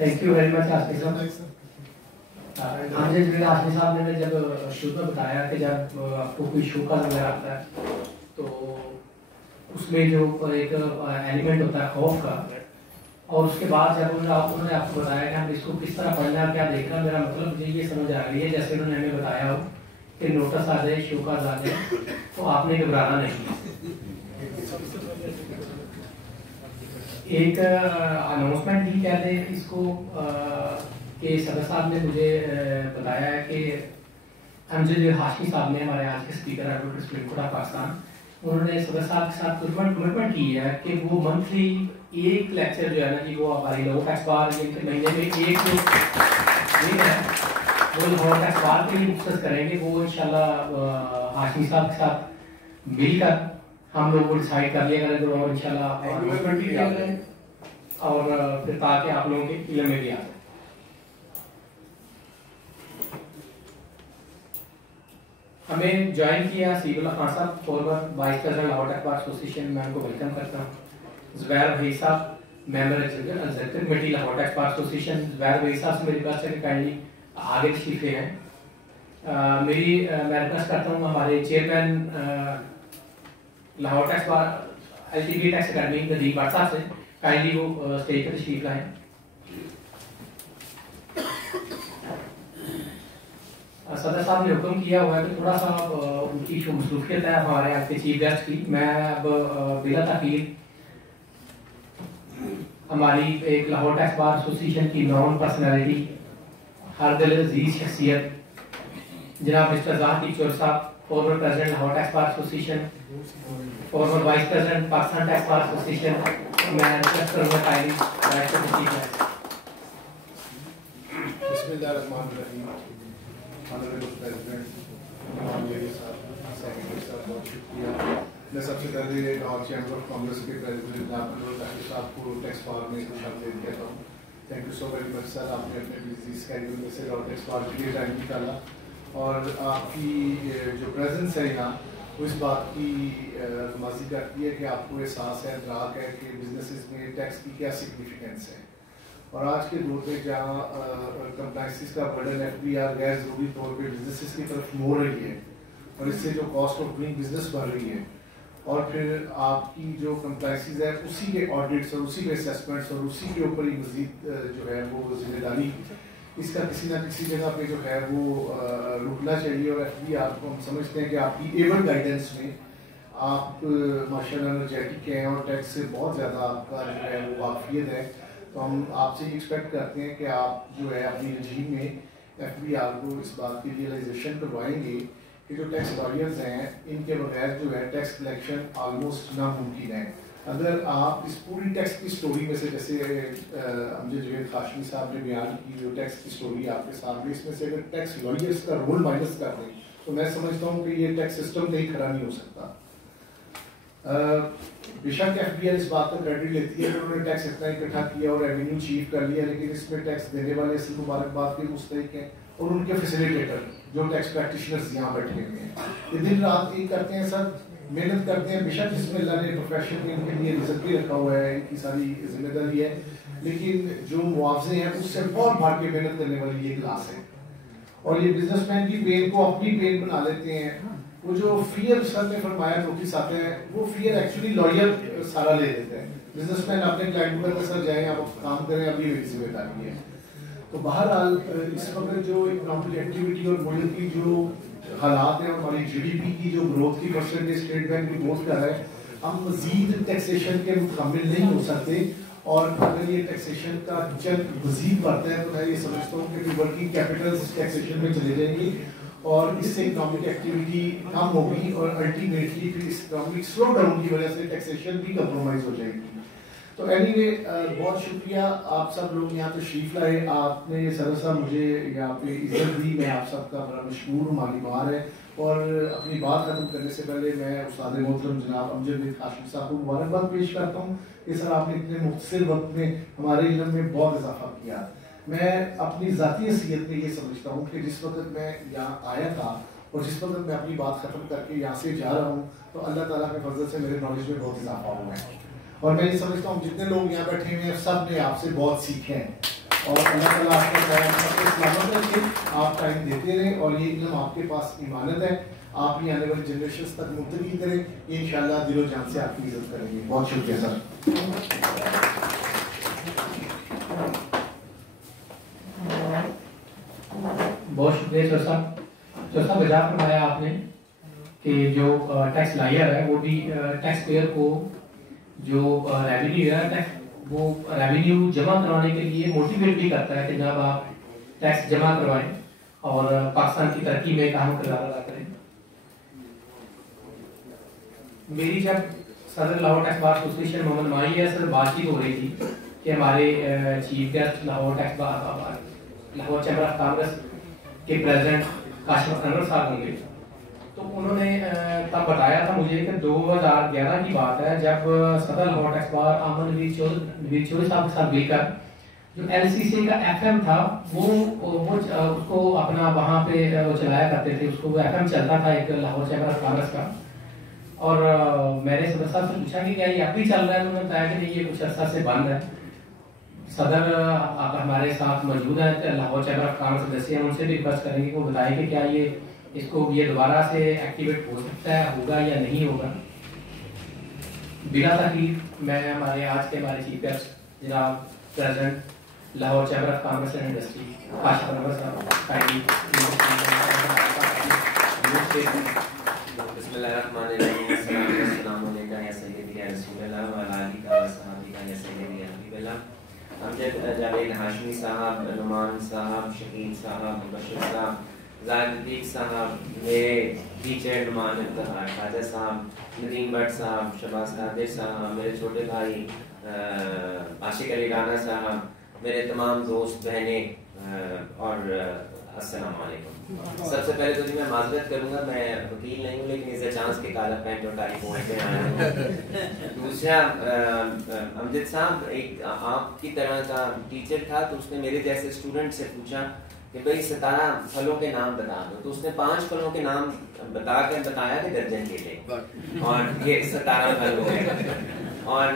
Thank you very much Asif साहब। आसिफ साहब ने जब शुरू में बताया कि जब आपको कोई शो का नजर आता है तो उसमें जो एक एलिमेंट होता है खौफ का, और उसके बाद जब उन्होंने आपको बताया कि हम इसको किस तरह पढ़ना है, क्या देखना, मेरा मतलब मुझे ये समझ आ रही है जैसे उन्होंने हमें बताया हो कि नोटिस आ जाए, शो का आ जाए, तो आपने घबराना नहीं। एक अनाउंसमेंट ही कह दें इसको कि सदर साहब ने मुझे बताया है कि अमजद हाशमी साहब ने, हमारे आज के speaker advocate supreme court of Pakistan, उन्होंने सदर साहब के साथ कमिटमेंट की है कि वो मंथली एक लेक्चर जो है ना जी, वो हमारी लोगों का अखबार जिनके महीने में एक जो दिन है वो लोगों का अखबार के लिए डिस्कस करेंगे। वो इंशाल्लाह हाशमी साहब के साथ मिलकर हम लोग डिसाइड कर लिया करेंगे और इंशाल्लाह और फिर ताकि आप लोगों के इल्म में भी आ जाए। हमें ज्वाइन किया Sibullah Khan sahab, former vice president Lahore tax bar association, मैं उनको वेलकम करता हूँ। जुबैर भाई sahab, member executive committee Lahore tax bar association. Zubair भाई साहब से मेरी रिक्वेस्ट है कि काइंडली आगे तशरीफ ले आएं। मैं रिक्वेस्ट करता हूँ हमारे चेयरमैन लाहौर टैक्स बार LTB tax academy Nadeem Bhatt साहब से काइंडली वो स्टेज पर तशरीफ लाएं। सदर साहब ने हुक्म किया हुआ है कि थोड़ा सा उनकी जो मसरूफियत है हमारे आज के चीफ गेस्ट की, मैं अब बिला ताखीर हमारी एक लाहौर टैक्स बार एसोसिएशन की नॉन पर्सनैलिटी, हर दिल अजीज शख्सियत जनाब मिस्टर ज़ाहिद चौर साहब, former president Lahore tax bar association, former vice president Pakistan tax bar association, मैं रिक्वेस्ट करूंगा kindly right to the chief guest. मैं सबसे पहले लाहौर चैम्बर ऑफ कॉमर्स के प्रेसिडेंट साहब को टैक्स बार में खुशामदीद कहता हूँ। Thank you so very much sir, आपने अपने बिजी स्केड्यूल में से लाहौर टैक्स बार के लिए टाइम निकाला और आपकी जो प्रेजेंस है यहाँ वो इस बात की माजी करती है कि आपको एहसास है, इदराक है कि बिजनेसेस में टैक्स की क्या सिग्निफिकेंस है। और आज के दौर में जहाँ कंप्लायंसेस का बर्डन FBR गैर ज़रूरी तौर पे बिजनेसेस की तरफ मोड़ रही है और इससे जो कॉस्ट ऑफ डूइंग बिजनेस बढ़ रही है, और फिर आपकी जो कंप्लायंसेस है उसी के ऑडिट्स और उसी के असेसमेंट्स और उसी के ऊपर ही मजीद जो है वो जिम्मेदारी इसका किसी ना किसी जगह पे जो है वो रुकना चाहिए। और FBR को हम समझते हैं कि आपकी एबल गाइडेंस में आप माशाल्लाह एनर्जेटिक हैं और टैक्स से बहुत ज़्यादा आपका जो है वो वाकियत है, तो हम आपसे एक्सपेक्ट करते हैं कि आप जो है अपनी रजीम में FBR को इस बात की रियलाइजेशन करवाएंगे कि जो टैक्स बैरियर्स हैं इनके बगैर जो है टैक्स कलेक्शन ऑलमोस्ट नामुमकिन है। अगर आप इस पूरी टैक्स की स्टोरी में से, जैसे अमजद जावेद हाशमी साहब ने बयान की जो टैक्स की स्टोरी आपके सामने, इसमें से अगर टैक्स लॉयर्स का रोल माइनस कर दें तो मैं समझता हूँ कि ये टैक्स सिस्टम कहीं खड़ा नहीं हो सकता। बेशक FBR इस बात का क्रेडिट लेती है कि उन्होंने टैक्स इतना इकट्ठा किया और रेवेन्यू अचीव कर लिया, लेकिन इसमें टैक्स देने वाले असल मुबारकबाद के मुस्तहिक हैं और उनके फैसिलिटेटर जो टैक्स प्रैक्टिशनर्स यहाँ बैठे हुए हैं, ये दिन रात एक करते हैं सर, मेहनत करते हैं। बेशक जिसमें अल्लाह ने प्रोफेशन में इनके लिए रिजल्ट भी रखा हुआ है, इनकी सारी जिम्मेदारी है, लेकिन जो मुआवजे हैं उससे बहुत भाग के मेहनत करने वाली ये क्लास है। और ये बिजनेसमैन की पेन को अपनी पेन बना लेते हैं। वो जो फियर सर ने फरमाया नोटिस आते हैं, वो फियर एक्चुअली लॉयर सारा ले लेते हैं। बिजनेसमैन अपने क्लाइंट को कहते सर जाएं आप काम करें, अभी मेरी जिम्मेदारी है। तो बहरहाल इस वक्त जो इकोनॉमिक एक्टिविटी और मुल्क की जो हालात है, हमारी GDP की जो ग्रोथ की परसेंटेज स्टेट बैंक रिपोर्ट कर रहा है, हम मजीद टैक्सेशन के मुकाबिल नहीं हो सकते। और अगर ये टैक्सेशन का चंक मजीद बढ़ता है तो मैं ये समझता हूँ कि वर्किंग कैपिटल टैक्सेशन में चले जाएंगे और इससे इकोनॉमिक एक्टिविटी कम होगी और अल्टीमेटली फिर इकोनॉमिक स्लो डाउन की वजह से टैक्सेशन भी कंप्रोमाइज हो जाएगी। तो एनीवे बहुत शुक्रिया आप सब लोग यहाँ तशरीफ लाए, आपने सरसा मुझे यहाँ पे इज्जत दी, मैं आप सबका बड़ा मशहूर हूँ, मालीमार है। और अपनी बात खत्म करने से पहले मैं उस्ताद मोहतरम जनाब अमजद जावेद हाशमी साहब को मुबारकबाद पेश करता हूँ कि सर आपने इतने मुख्तसर वक्त में हमारे इल्म में बहुत इजाफा किया। मैं अपनी ज़ाती हैसियत में ये समझता हूँ कि जिस वक्त मैं यहाँ आया था और जिस वक्त मैं अपनी बात खत्म करके यहाँ से जा रहा हूँ तो अल्लाह ताला के फजल से मेरे नॉलेज में बहुत इजाफा हुआ है। और मैं ये समझता हूँ जितने लोग यहाँ बैठे हुए हैं सब ने आपसे बहुत सीखे हैं और अल्लाह ताला आपको सलामत रखे, आप टाइम देते रहें और ये इल्म आपके पास इमानत है, आप ये आने वाली जनरेशन तक मुंतकिल करें, ये इंशाल्लाह दिलो जान से आपकी इज्जत करेंगे। बहुत शुक्रिया सर। बहुत शुक्रिया चौर साहब। चौर साहब वजह फरमाया आपने कि जो टैक्स लायर है वो भी टैक्स पेयर को जो रेवेन्यू है वो रेवेन्यू जमा करवाने के लिए मोटिवेट भी करता है कि जब आप टैक्स जमा करवाएं और पाकिस्तान की तरक्की में काम किरदार अदा करें। मेरी जब सदर Lahore tax bar association Mohammad Mahi से बातचीत हो रही थी कि हमारे chief guest Lahore tax bar Lahore chamber of commerce के प्रेसिडेंट काशिफ अनवर साहब होंगे, तो उन्होंने तब बताया था मुझे कि 2011 की बात है जब सदर लाहौर टैक्स बार अहमद नवीद चौधरी साहब के साथ मिलकर जो LCC का FM था वो उसको अपना वहाँ पे वो चलाया करते थे, उसको वो FM चलता था एक लाहौर चैम्बर ऑफ कॉमर्स का। और मैंने सदर साहब से पूछा कि क्या ये अब भी चल रहा है, तो उन्होंने बताया कि नहीं ये कुछ अर्सा से बंद है। सदर आप हमारे साथ मौजूद हैं, लाहौर चैम्बर ऑफ कॉमर्स सदस्य हैं, उनसे भी रिक्वेस्ट करेंगे वो बताएं कि क्या ये दोबारा से एक्टिवेट हो सकता है, होगा या नहीं होगा। बिना तकलीफ मैं हमारे चीफ गेस्ट जनाब president Lahore chamber of commerce and industry Kashif Anwar साहब अमजद जावेद हाशमी साहब, नुमान साहब, शहीद साहब, बशीर साहब, ज़ाहिद साहब, मेरे टीचर नुमान खाजा साहब, नदीम भट्ट साहब, शबाज कादिर साहब, मेरे छोटे भाई आशिक अली राना साहब, मेरे तमाम दोस्त बहनें और अस्सलाम वालेकुम। सबसे पहले तो जी मैं माजरत करूंगा, मैं वकील नहीं हूँ लेकिन इसे चांस के काला पैंट और काली पॉइंट में आया हूँ। दूसरा, अमजद साहब एक आपकी तरह का टीचर था तो उसने मेरे जैसे स्टूडेंट से पूछा कि भाई 17 फलों के नाम बता दो, तो उसने 5 फलों के नाम बताया कि दर्जन केले और ये 17 फल हो गए। और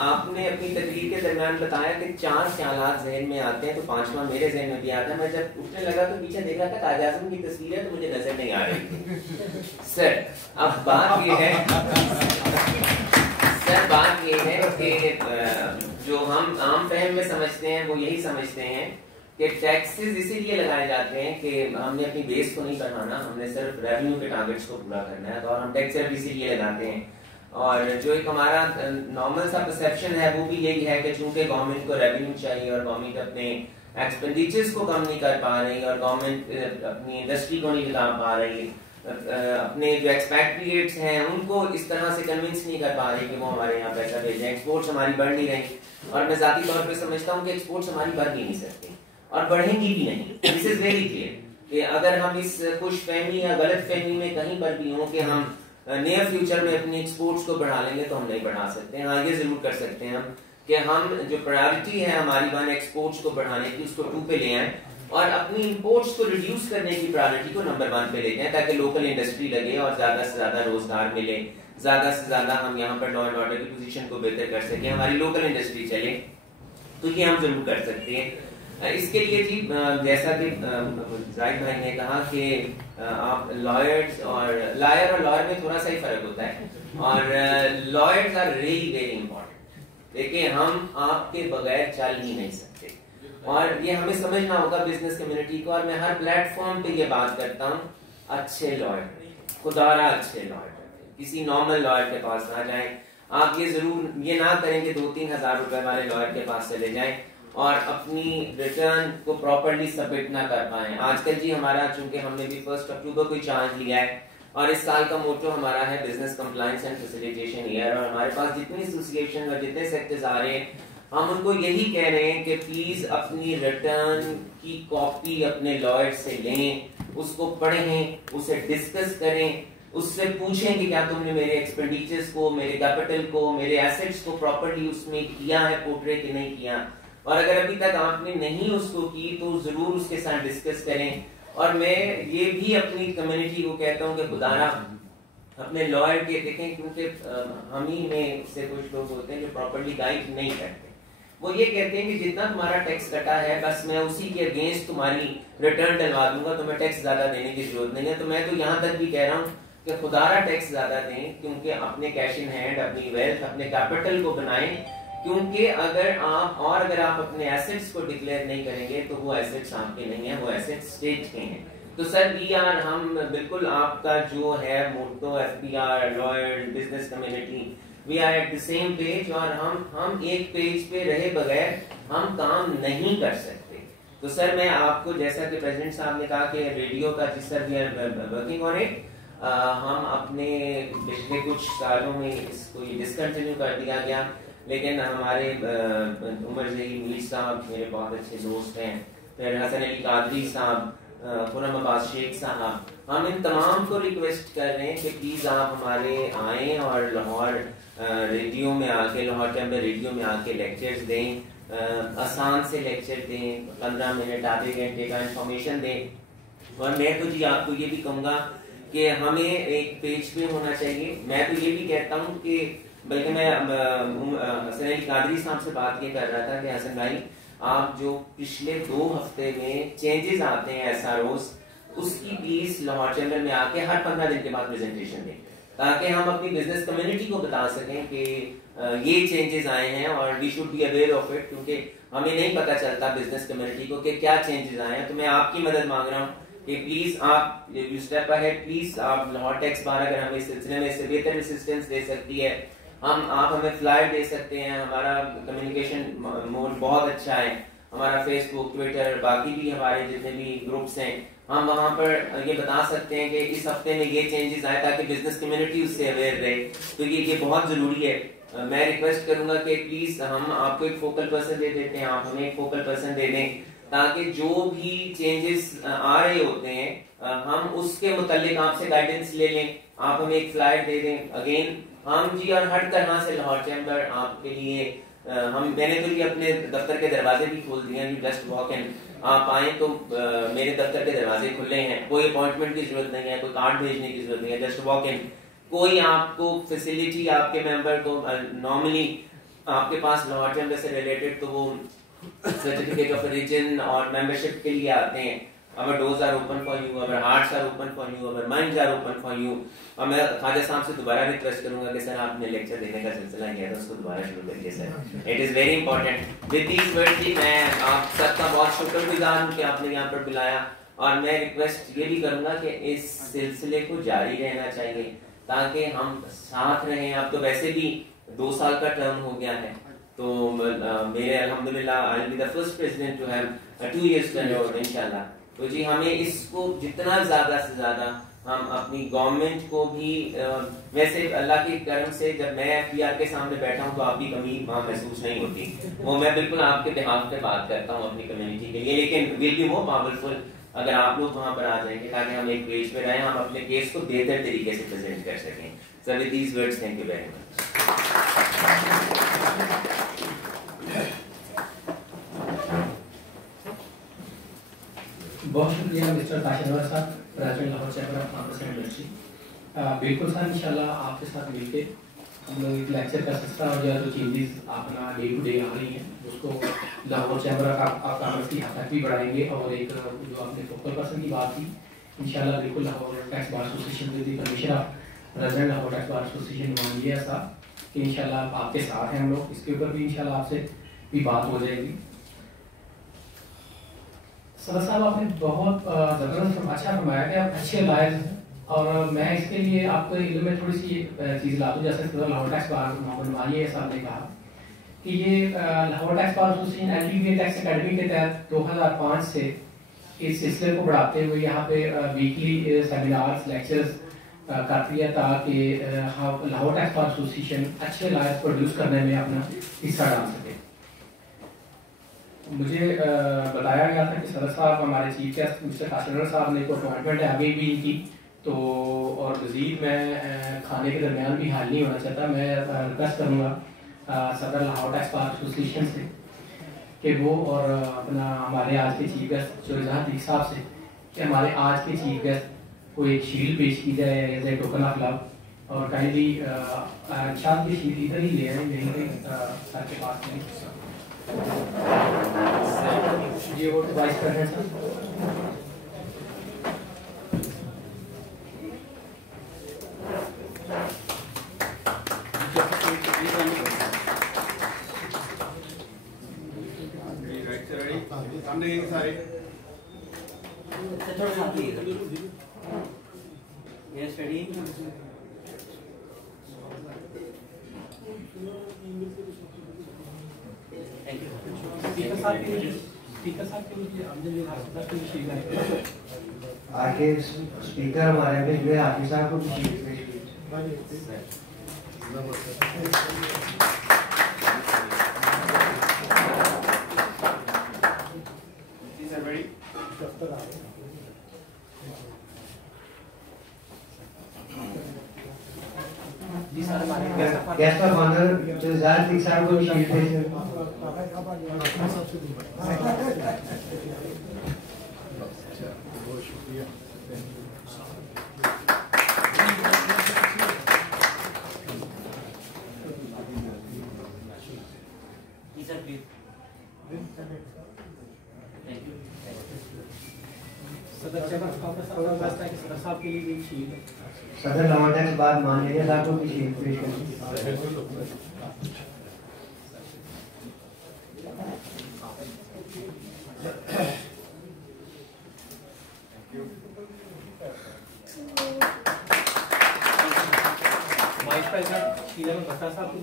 आपने अपनी तकरीर के दरमियान बताया कि 4 ख्यालात जहन में आते हैं तो 5वां मेरे जहन में भी आता है। मैं जब उठने लगा तो पीछे देखा था कायद आज़म की तस्वीर है तो मुझे नजर नहीं आ रही थी। सर अब बात ये है कि जो हम आम फहम में समझते हैं वो यही समझते हैं कि टैक्सेस इसीलिए लगाए जाते हैं कि हमने अपनी बेस को नहीं बढ़ाना, हमने सिर्फ रेवेन्यू के टारगेट्स को पूरा करना है, तो और हम टैक्स सिर्फ इसीलिए लगाते हैं। और जो एक हमारा नॉर्मल सा परसेप्शन है वो भी यही है कि चूंकि गवर्नमेंट को रेवेन्यू चाहिए और गवर्नमेंट अपने एक्सपेंडिचर्स को कम नहीं कर पा रही और गवर्नमेंट अपनी इंडस्ट्री को नहीं लगा पा रही, अपने जो एक्सपैट्रिएट्स हैं उनको इस तरह से कन्विंस नहीं कर पा रहे कि वो हमारे यहाँ पैसा भेजें। एक्सपोर्ट्स हमारी बढ़ नहीं रही, और मैं जाती तौर पे समझता हूँ कि एक्सपोर्ट्स हमारी बढ़ भी नहीं सकती और बढ़ेंगी भी नहीं। दिस इज वेरी क्लियर कि अगर हम इस खुश फहमी या गलत फहमी में कहीं पर भी हों कि हम नियर फ्यूचर में अपनी एक्सपोर्ट्स को बढ़ा लेंगे, तो हम नहीं बढ़ा सकते। हाँ, ये जरूर कर सकते हैं हम कि हम जो प्रायोरिटी है हमारी वन एक्सपोर्ट्स को बढ़ाने की, उसको 2 पे ले आए और अपनी इंपोर्ट्स को रिड्यूस करने की प्रायोरिटी को नंबर 1 पे ले जाएं, ताकि लोकल इंडस्ट्री लगे और ज्यादा से ज्यादा रोजगार मिले, ज्यादा से ज्यादा हम यहाँ पर लॉ एंड ऑर्डर की पोजीशन को बेहतर कर सके, हमारी लोकल इंडस्ट्री चले। तो ये हम जरूर कर सकते हैं। इसके लिए जी जैसा कि जाहिद भाई ने कहा कि आप लॉयर्स और लायर और लॉयर में थोड़ा सा ही फर्क होता है, और lawyers are really very important. देखिए, हम आपके बगैर चल ही नहीं सकते, और ये हमें समझना होगा बिजनेस कम्युनिटी को। और मैं हर प्लेटफॉर्म पे ये बात करता हूँ, अच्छे लॉयर, खुदारा अच्छे लॉयर, किसी नॉर्मल लॉयर के पास ना जाएं। आप ये जरूर ये ना करें कि 2-3 हजार रुपए वाले लॉयर के पास चले जाएं और अपनी रिटर्न को प्रॉपर्ली सबमिट ना कर पाए। आजकल जी हमारा, चूंकि हमने भी 1 अक्टूबर को चार्ज लिया है और इस साल का मोटो हमारा है business compliance and facilitation year, और हमारे पास जितनी एसोसिएशन और जितने सेक्टर्स आ रहे हैं, हम उनको यही कह रहे हैं कि प्लीज अपनी रिटर्न की कॉपी अपने लॉयर से लें, उसको पढ़ें, उसे डिस्कस करें, उससे पूछें कि क्या तुमने मेरे एक्सपेंडिचर्स को, मेरे कैपिटल को, मेरे एसेट्स को प्रॉपर्ली उसमें किया है पोर्ट्रे कि नहीं किया। और अगर अभी तक आपने नहीं उसको की तो जरूर उसके साथ डिस्कस करें। और मैं ये भी अपनी कम्युनिटी को कहता हूँ कि खुदारा अपने लॉयर के देखें, क्योंकि हम ही में से कुछ लोग होते हैं जो प्रॉपर्ली गाइड नहीं करते। वो ये कहते हैं कि जितना तुम्हारा टैक्स कटा है बस मैं उसी के अगेंस्ट तुम्हारी रिटर्न डलवा दूंगा, तुम्हें टैक्स ज्यादा देने की जरूरत नहीं है। तो मैं तो यहाँ तक भी कह रहा हूँ कि खुदारा टैक्स ज्यादा दें, क्योंकि अपने कैश इन हैंड, अपनी वेल्थ, अपने कैपिटल को बनाएं, क्योंकि अगर आप अपने एसेट्स को डिक्लेयर नहीं करेंगे तो वो एसेट्स आपके नहीं है, वो एसेट्स स्टेट के हैं। तो सर हम बिल्कुल आपका जो है motto FPR lawyer business community, we are at the same page, और हम एक पेज पे रहे बगैर हम काम नहीं कर सकते। तो सर मैं आपको, जैसा कि प्रेसिडेंट साहब ने कहा कि रेडियो का जिस sir we are working on it, हम अपने पिछले कुछ सालों में इसको ये डिसकंटिन्यू कर दिया गया, लेकिन हमारे उमर ज़हीर मीर साहब मेरे बहुत अच्छे दोस्त हैं, फिर हसन अली कादरी साहब, खुरम अब्बास शेख साहब, हम इन तमाम को रिक्वेस्ट कर रहे हैं कि प्लीज आप हमारे आएँ और लाहौर रेडियो में आके, लाहौर चैम्बर रेडियो में आके लेक्चर्स दें, आसान से लेक्चर दें, 15 मिनट आधे घंटे का इंफॉर्मेशन दें। और मैं तो जी आपको ये भी कहूँगा कि हमें एक पेज पे होना चाहिए। मैं तो ये भी कहता हूँ कि, बल्कि मैं हसन अली कादरी साहब से बात ये कर रहा था कि हसन भाई, आप जो पिछले 2 हफ्ते में चेंजेस आते हैं एसआरओस, उसकी प्लीज लाहौर चैम्बर में आके हर 15 दिन के बाद प्रेजेंटेशन दें, ताकि हम अपनी बिजनेस कम्युनिटी को बता सकें कि ये चेंजेस आए हैं और we should be aware of it, क्योंकि हमें नहीं पता चलता बिजनेस कम्युनिटी को कि क्या चेंजेस आए हैं। तो मैं आपकी मदद मांग रहा हूँ कि प्लीज आप यू स्टेप अहेड, प्लीज आप लाहौर टैक्स बार अगर हमें इस सिलसिले में इससे बेहतर असिस्टेंस दे सकती है, आप हमें फ्लायर दे सकते हैं। हमारा कम्युनिकेशन मोड बहुत अच्छा है, हमारा फेसबुक, ट्विटर, बाकी भी हमारे जितने भी ग्रुप्स हैं, हम वहां पर ये बता सकते हैं कि इस हफ्ते में ये चेंजेस आए, ताकि बिजनेस कम्युनिटी उससे अवेयर रहे। तो ये बहुत जरूरी है। मैं रिक्वेस्ट करूंगा कि प्लीज हम आपको एक फोकल पर्सन दे देते हैं, आप हमें एक फोकल पर्सन दे दें, ताकि जो भी चेंजेस आ रहे होते हैं हम उसके मुतालिक आपसे गाइडेंस ले लें, आप हमें एक फ्लायर दे दें। अगेन हम जी और हर तरह से लाहौर चैम्बर आपके लिए मैंने तो ये अपने दफ्तर के दरवाजे भी खोल दिए हैं, जस्ट वॉक इन, आप आए तो मेरे दफ्तर के दरवाजे खुले हैं, कोई अपॉइंटमेंट की जरूरत नहीं है, कोई कार्ड भेजने की जरूरत नहीं है, जस्ट वॉक इन। कोई आपको फैसिलिटी आपके मेंबर को नॉर्मली आपके पास लाहौर चैम्बर से रिलेटेड तो वो सर्टिफिकेट ऑफ ओरिजिन और मेंबरशिप के लिए आते हैं। Our doors are open for you, our hearts are open for you, our minds are open for you। और मैं ख्वाजा साहब से दोबारा रिक्वेस्ट करूंगा कि सर आपने लेक्चर देने का सिलसिला किया था, उसको दोबारा शुरू करिए sir, it is very important. With these words जी मैं आप सबका बहुत शुक्रगुजार हूँ कि आपने यहाँ पर बुलाया, और मैं रिक्वेस्ट ये भी करूंगा कि इस सिलसिले को जारी रहना चाहिए ताकि हम साथ रहें। अब तो वैसे भी 2 साल का टर्म हो गया है, तो मेरे अल्हम्दुलिल्लाह I will be the first president to have 2 years tenure इंशाल्लाह। तो जी हमें इसको जितना ज्यादा से ज्यादा हम अपनी गवर्नमेंट को भी वैसे अल्लाह के करम से जब मैं FBR के सामने बैठा हूँ तो आपकी कमी वहाँ महसूस नहीं होती, वो मैं बिल्कुल आपके बिहाफ पे बात करता हूँ अपनी कम्युनिटी के लिए, लेकिन विल बी मोर पावरफुल अगर आप लोग वहाँ पर आ जाएंगे ताकि हम एक पेज पे रहें, हम अपने केस को बेहतर तरीके से प्रेजेंट कर सकें। So with these words thank you very much. बहुत शुक्रिया मिस्टर ताशनवर साहब, president Lahore chamber of commerce and industry. बिल्कुल सर, इंशाल्लाह आपके साथ मिलके हम लोग एक लेक्चर का सिलसिला और जो चेंजेस अपना डे टू डे आ रही हैं उसको लाहौर चैम्बर ऑफ कॉमर्स की हद तक भी बढ़ाएंगे, और एक जो आपने फोकल पर्सन की बात की इंशाल्लाह बिल्कुल Lahore tax bar association with the permission of president Lahore tax bar association मांगी है साहब कि इंशाल्लाह आपके साथ हैं हम लोग, इसके ऊपर भी इंशाल्लाह आपसे भी बात हो जाएगी। सदर साहब आपने बहुत ज़बरदस्त अच्छा फरमाया कि आप अच्छे लायक हैं, और मैं इसके लिए आपको इल्म में थोड़ी सी चीज़ ला दूँ। जैसे लाहौर टैक्स बार मोहम्मद माली साहब ने कहा कि ये Lahore tax bar association anti tax academy के तहत 2005 से इस सिलसिले को बढ़ाते हुए यहाँ पे वीकली सेमिनार्स लेक्चर्स करती है ताकि लाहौर टैक्स बार एसोसिएशन अच्छे लायक प्रोड्यूस करने में अपना हिस्सा डाल सके। मुझे बताया गया था कि सदर साहब हमारे चीफ गेस्ट मिस्टर ताशनवर साहब ने को अपॉइंटमेंट आगे भी की, तो और मज़ीद मैं खाने के दरमियान भी हाल नहीं होना चाहता, मैं रिक्वेस्ट करूँगा सदर लाहौर टैक्स बार एसोसिएशन से कि वो और अपना हमारे आज के चीफ गेस्ट जो इजहार साहब से कि हमारे आज के चीफ गेस्ट को एक शील्ड पेश की जाए as a token of love, और कहीं भी शायद की शील्ड इधर ही ले आए, यहीं पे सर के पास नहीं। ये वो वाइस प्रेसिडेंट सर। सामने सारे थोड़ा सा ये स्टडी आगे स्पीकर हमारे में जो है हाफिज साहब को गेस्ट ऑफ ऑनर जो इजहार साहब को सदर लाहौर टैक्स बाद माननीय साहब को शील्ड पेश करें। वाइस प्रेसिडेंट शीला भट्टा साहब को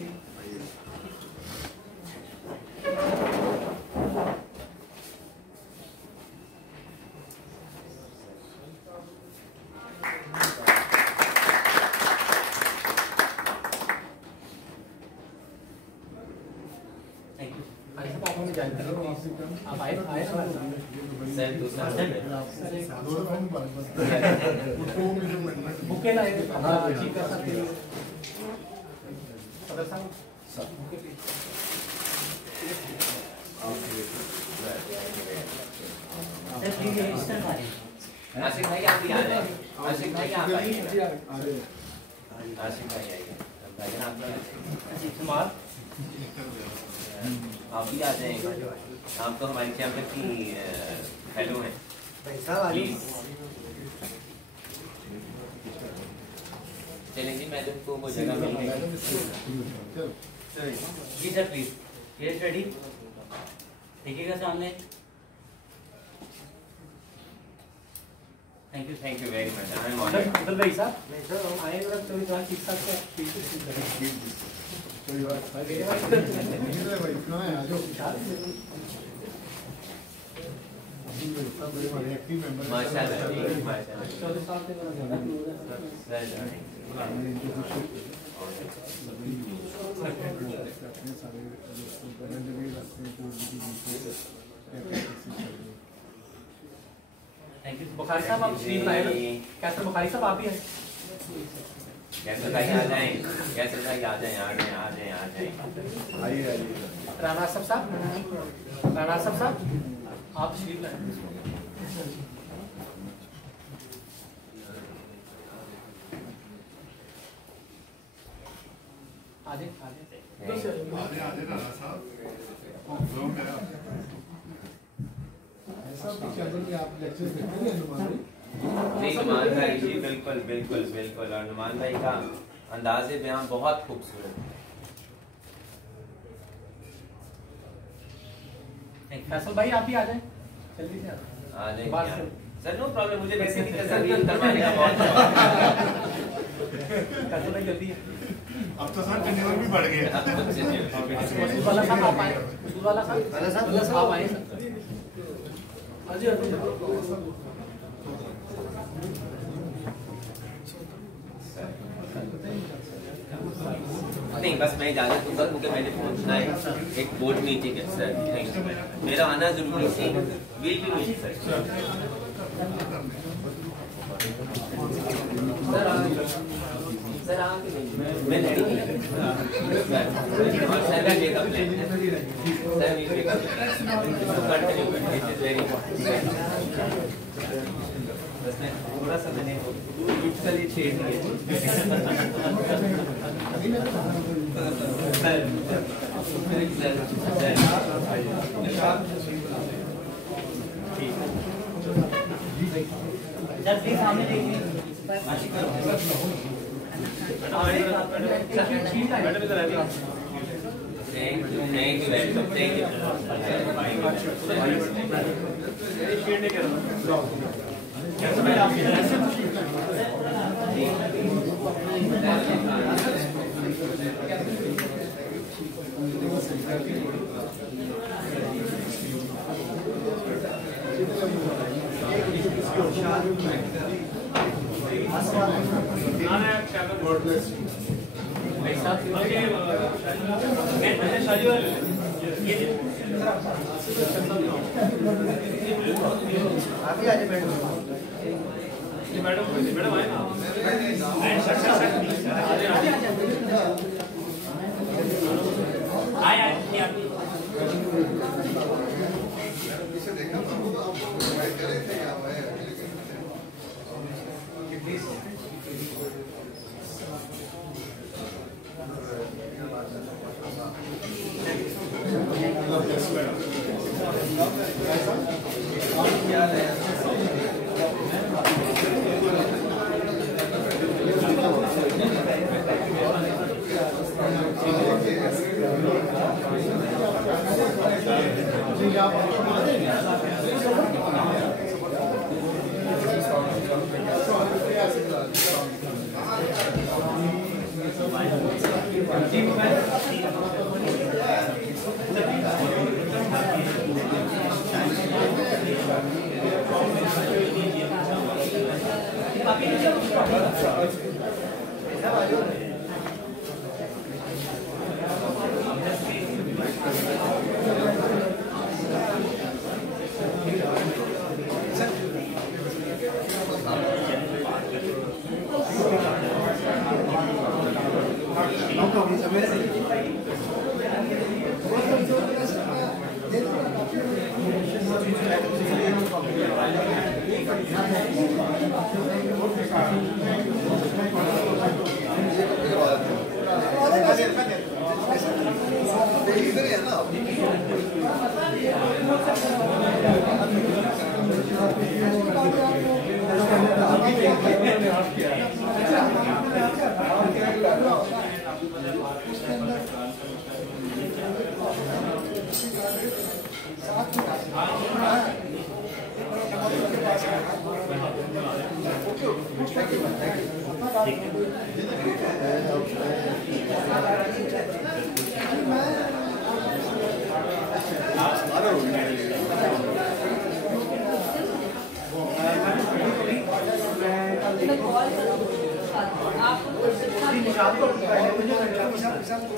आशिक भाई आप भी आ जाए, आशिक भाई आप आइए, आशिक भाई आइए, भाई आप भी आ आप भी आ जाएंगे, आप तो हमारी चैम्बर की फेलो हैं, प्लीज चलेंगे मैडम को वो जगह मिल गई। जी सर प्लीज, ये रेडी देखिएगा सामने। Thank you very much. I am honoured. Abdul भाई साहब मैं सर आए और तो इस बार ठीक ठाक से कोई बात नहीं भाई, इतना है आ जाओ। Thank you. बुखारी साहब आप तशरीफ लाए ना? कैसे बुखारी साहब आप ही हैं? कैसे भाई आ जाएं, कैसे भाई आ जाएं, आ जाएं, आ जाएं, आ जाएं। आइए आइए। राणा साहब, राणा साहब आप तशरीफ लाए। आजे आजे राणा साहब नहीं, नुमान भाई जी बिल्कुल बिल्कुल बिल्कुल, और नुमान भाई का अंदाज़े बयान बहुत खूबसूरत है। फैसल भाई आप ही आ जाएं, जल्दी से आ जाएं सर, नो प्रॉब्लम, मुझे वैसे भी तस्वीर करवाने का बहुत फैसल भाई जल्दी है। अब तो सर टेन्योर भी बढ़ गया। मसूद वाला साहब आप आए, मसूद वाला साहब आप आए सर। नहीं, बस मैं इजाजत दूंगा क्योंकि मैंने पहुंचना है, एक बोर्ड मीटिंग है सर। थैंक यू, मेरा आना जरूरी थी। Will be wait sir. Sir आके मैं रेडी हूं और सर का चेकअप प्लान है सर, वी चेकअप कंटिन्यू करते हैं, वेरी इंपॉर्टेंट। बस मैं थोड़ा सा मैंने सर ये छेड़ दिए सर प्लीज सामने देखिए। Thank you welcome, thank you. Madam आए ना, आए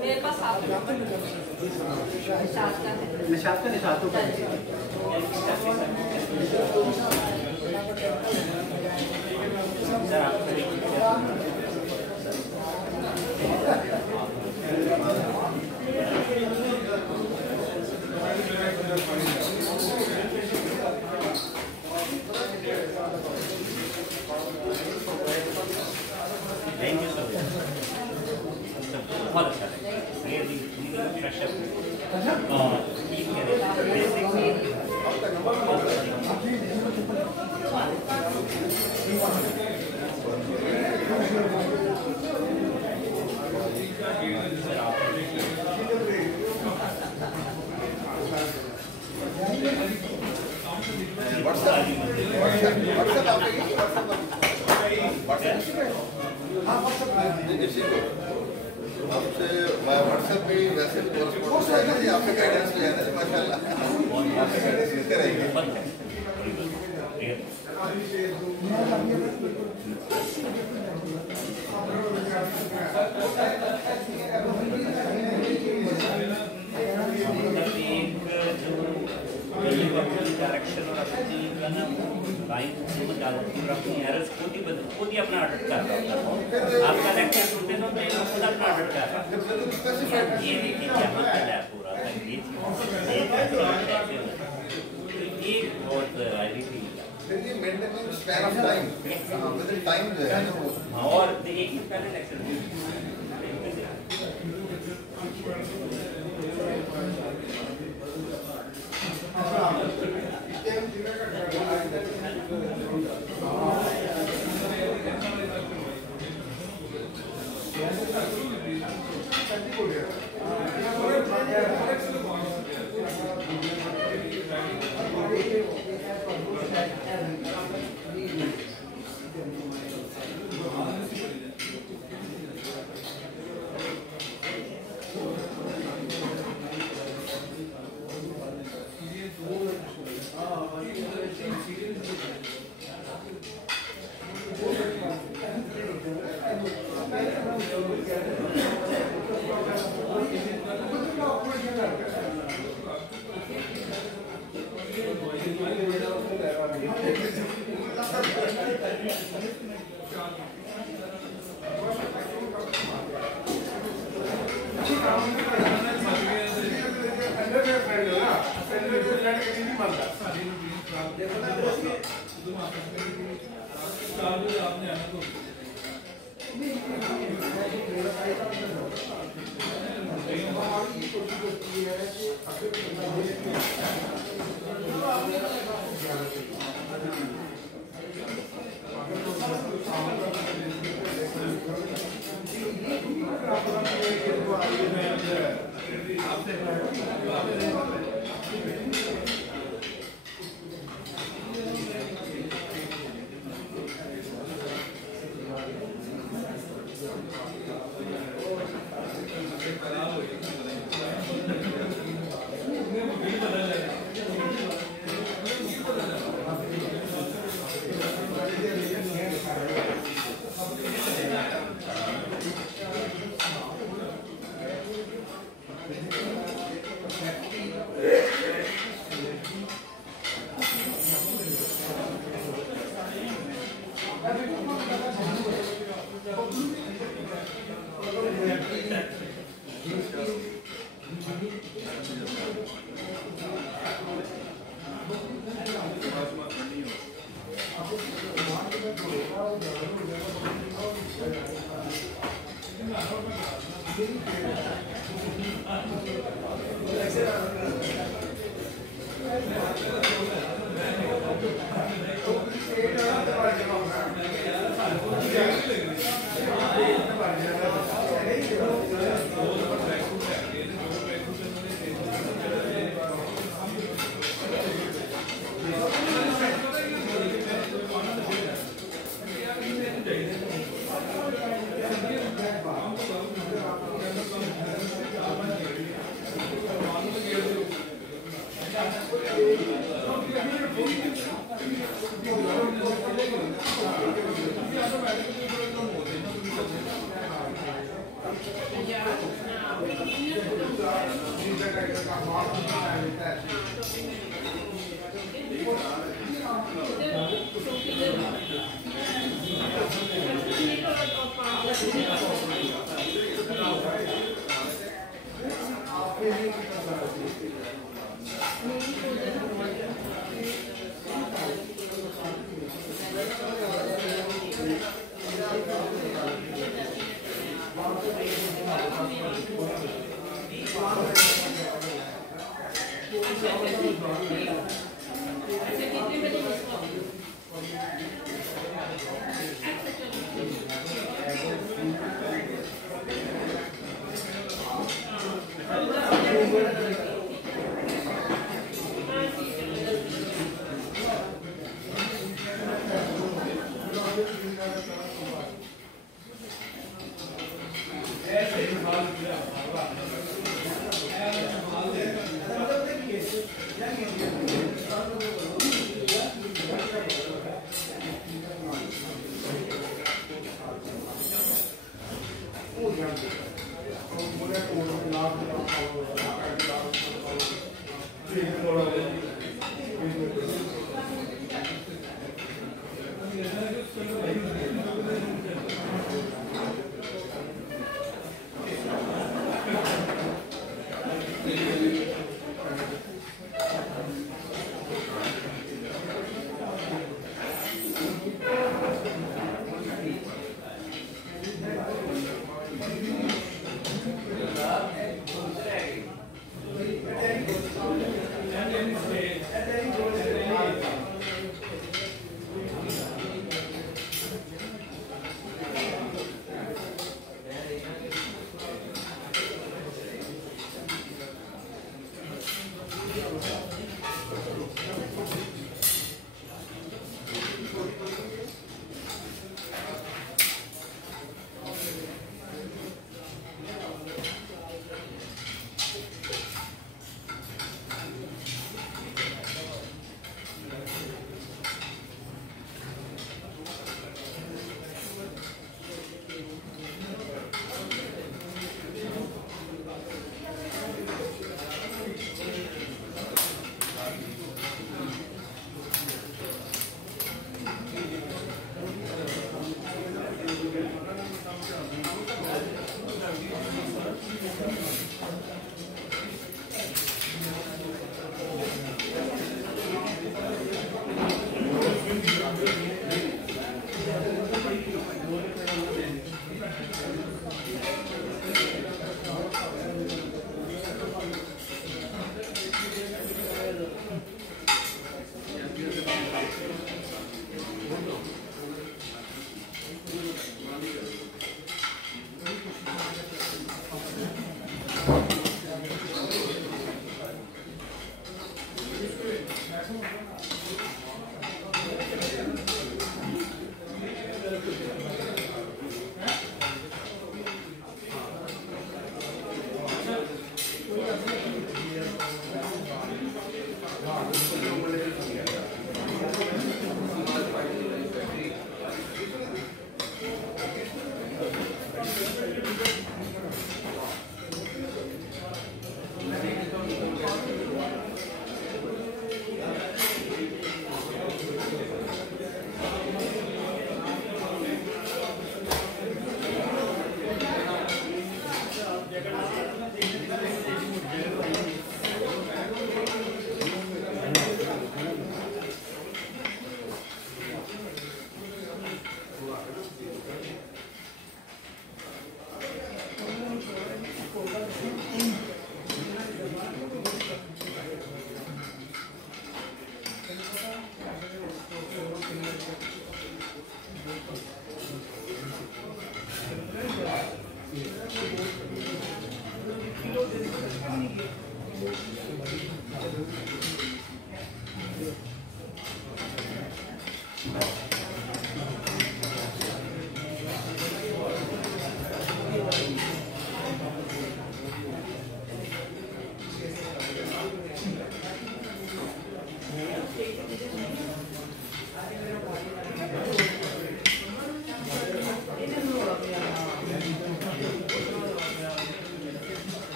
मेरे पास निशात का निशात बहुत अच्छा आपसे व्हाट्सएप पे वैसे भी आपका गाइडेंस ले जाना है माशाल्लाह आपका गाइडेंस लेते रहेंगे डायरेक्शन और अपनी लाइन अपनी एरर्स खुद ही अपना ऑडिट कर रहा है। आपका लेक्चर सुनते तो खुद अपना ऑडिट कर रहा है। ये देखिए यहाँ का लैब पूरा था, ये बहुत ये maintenance span of time with the time जो है ना और एक ही पहले लेक्चर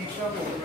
दीक्षा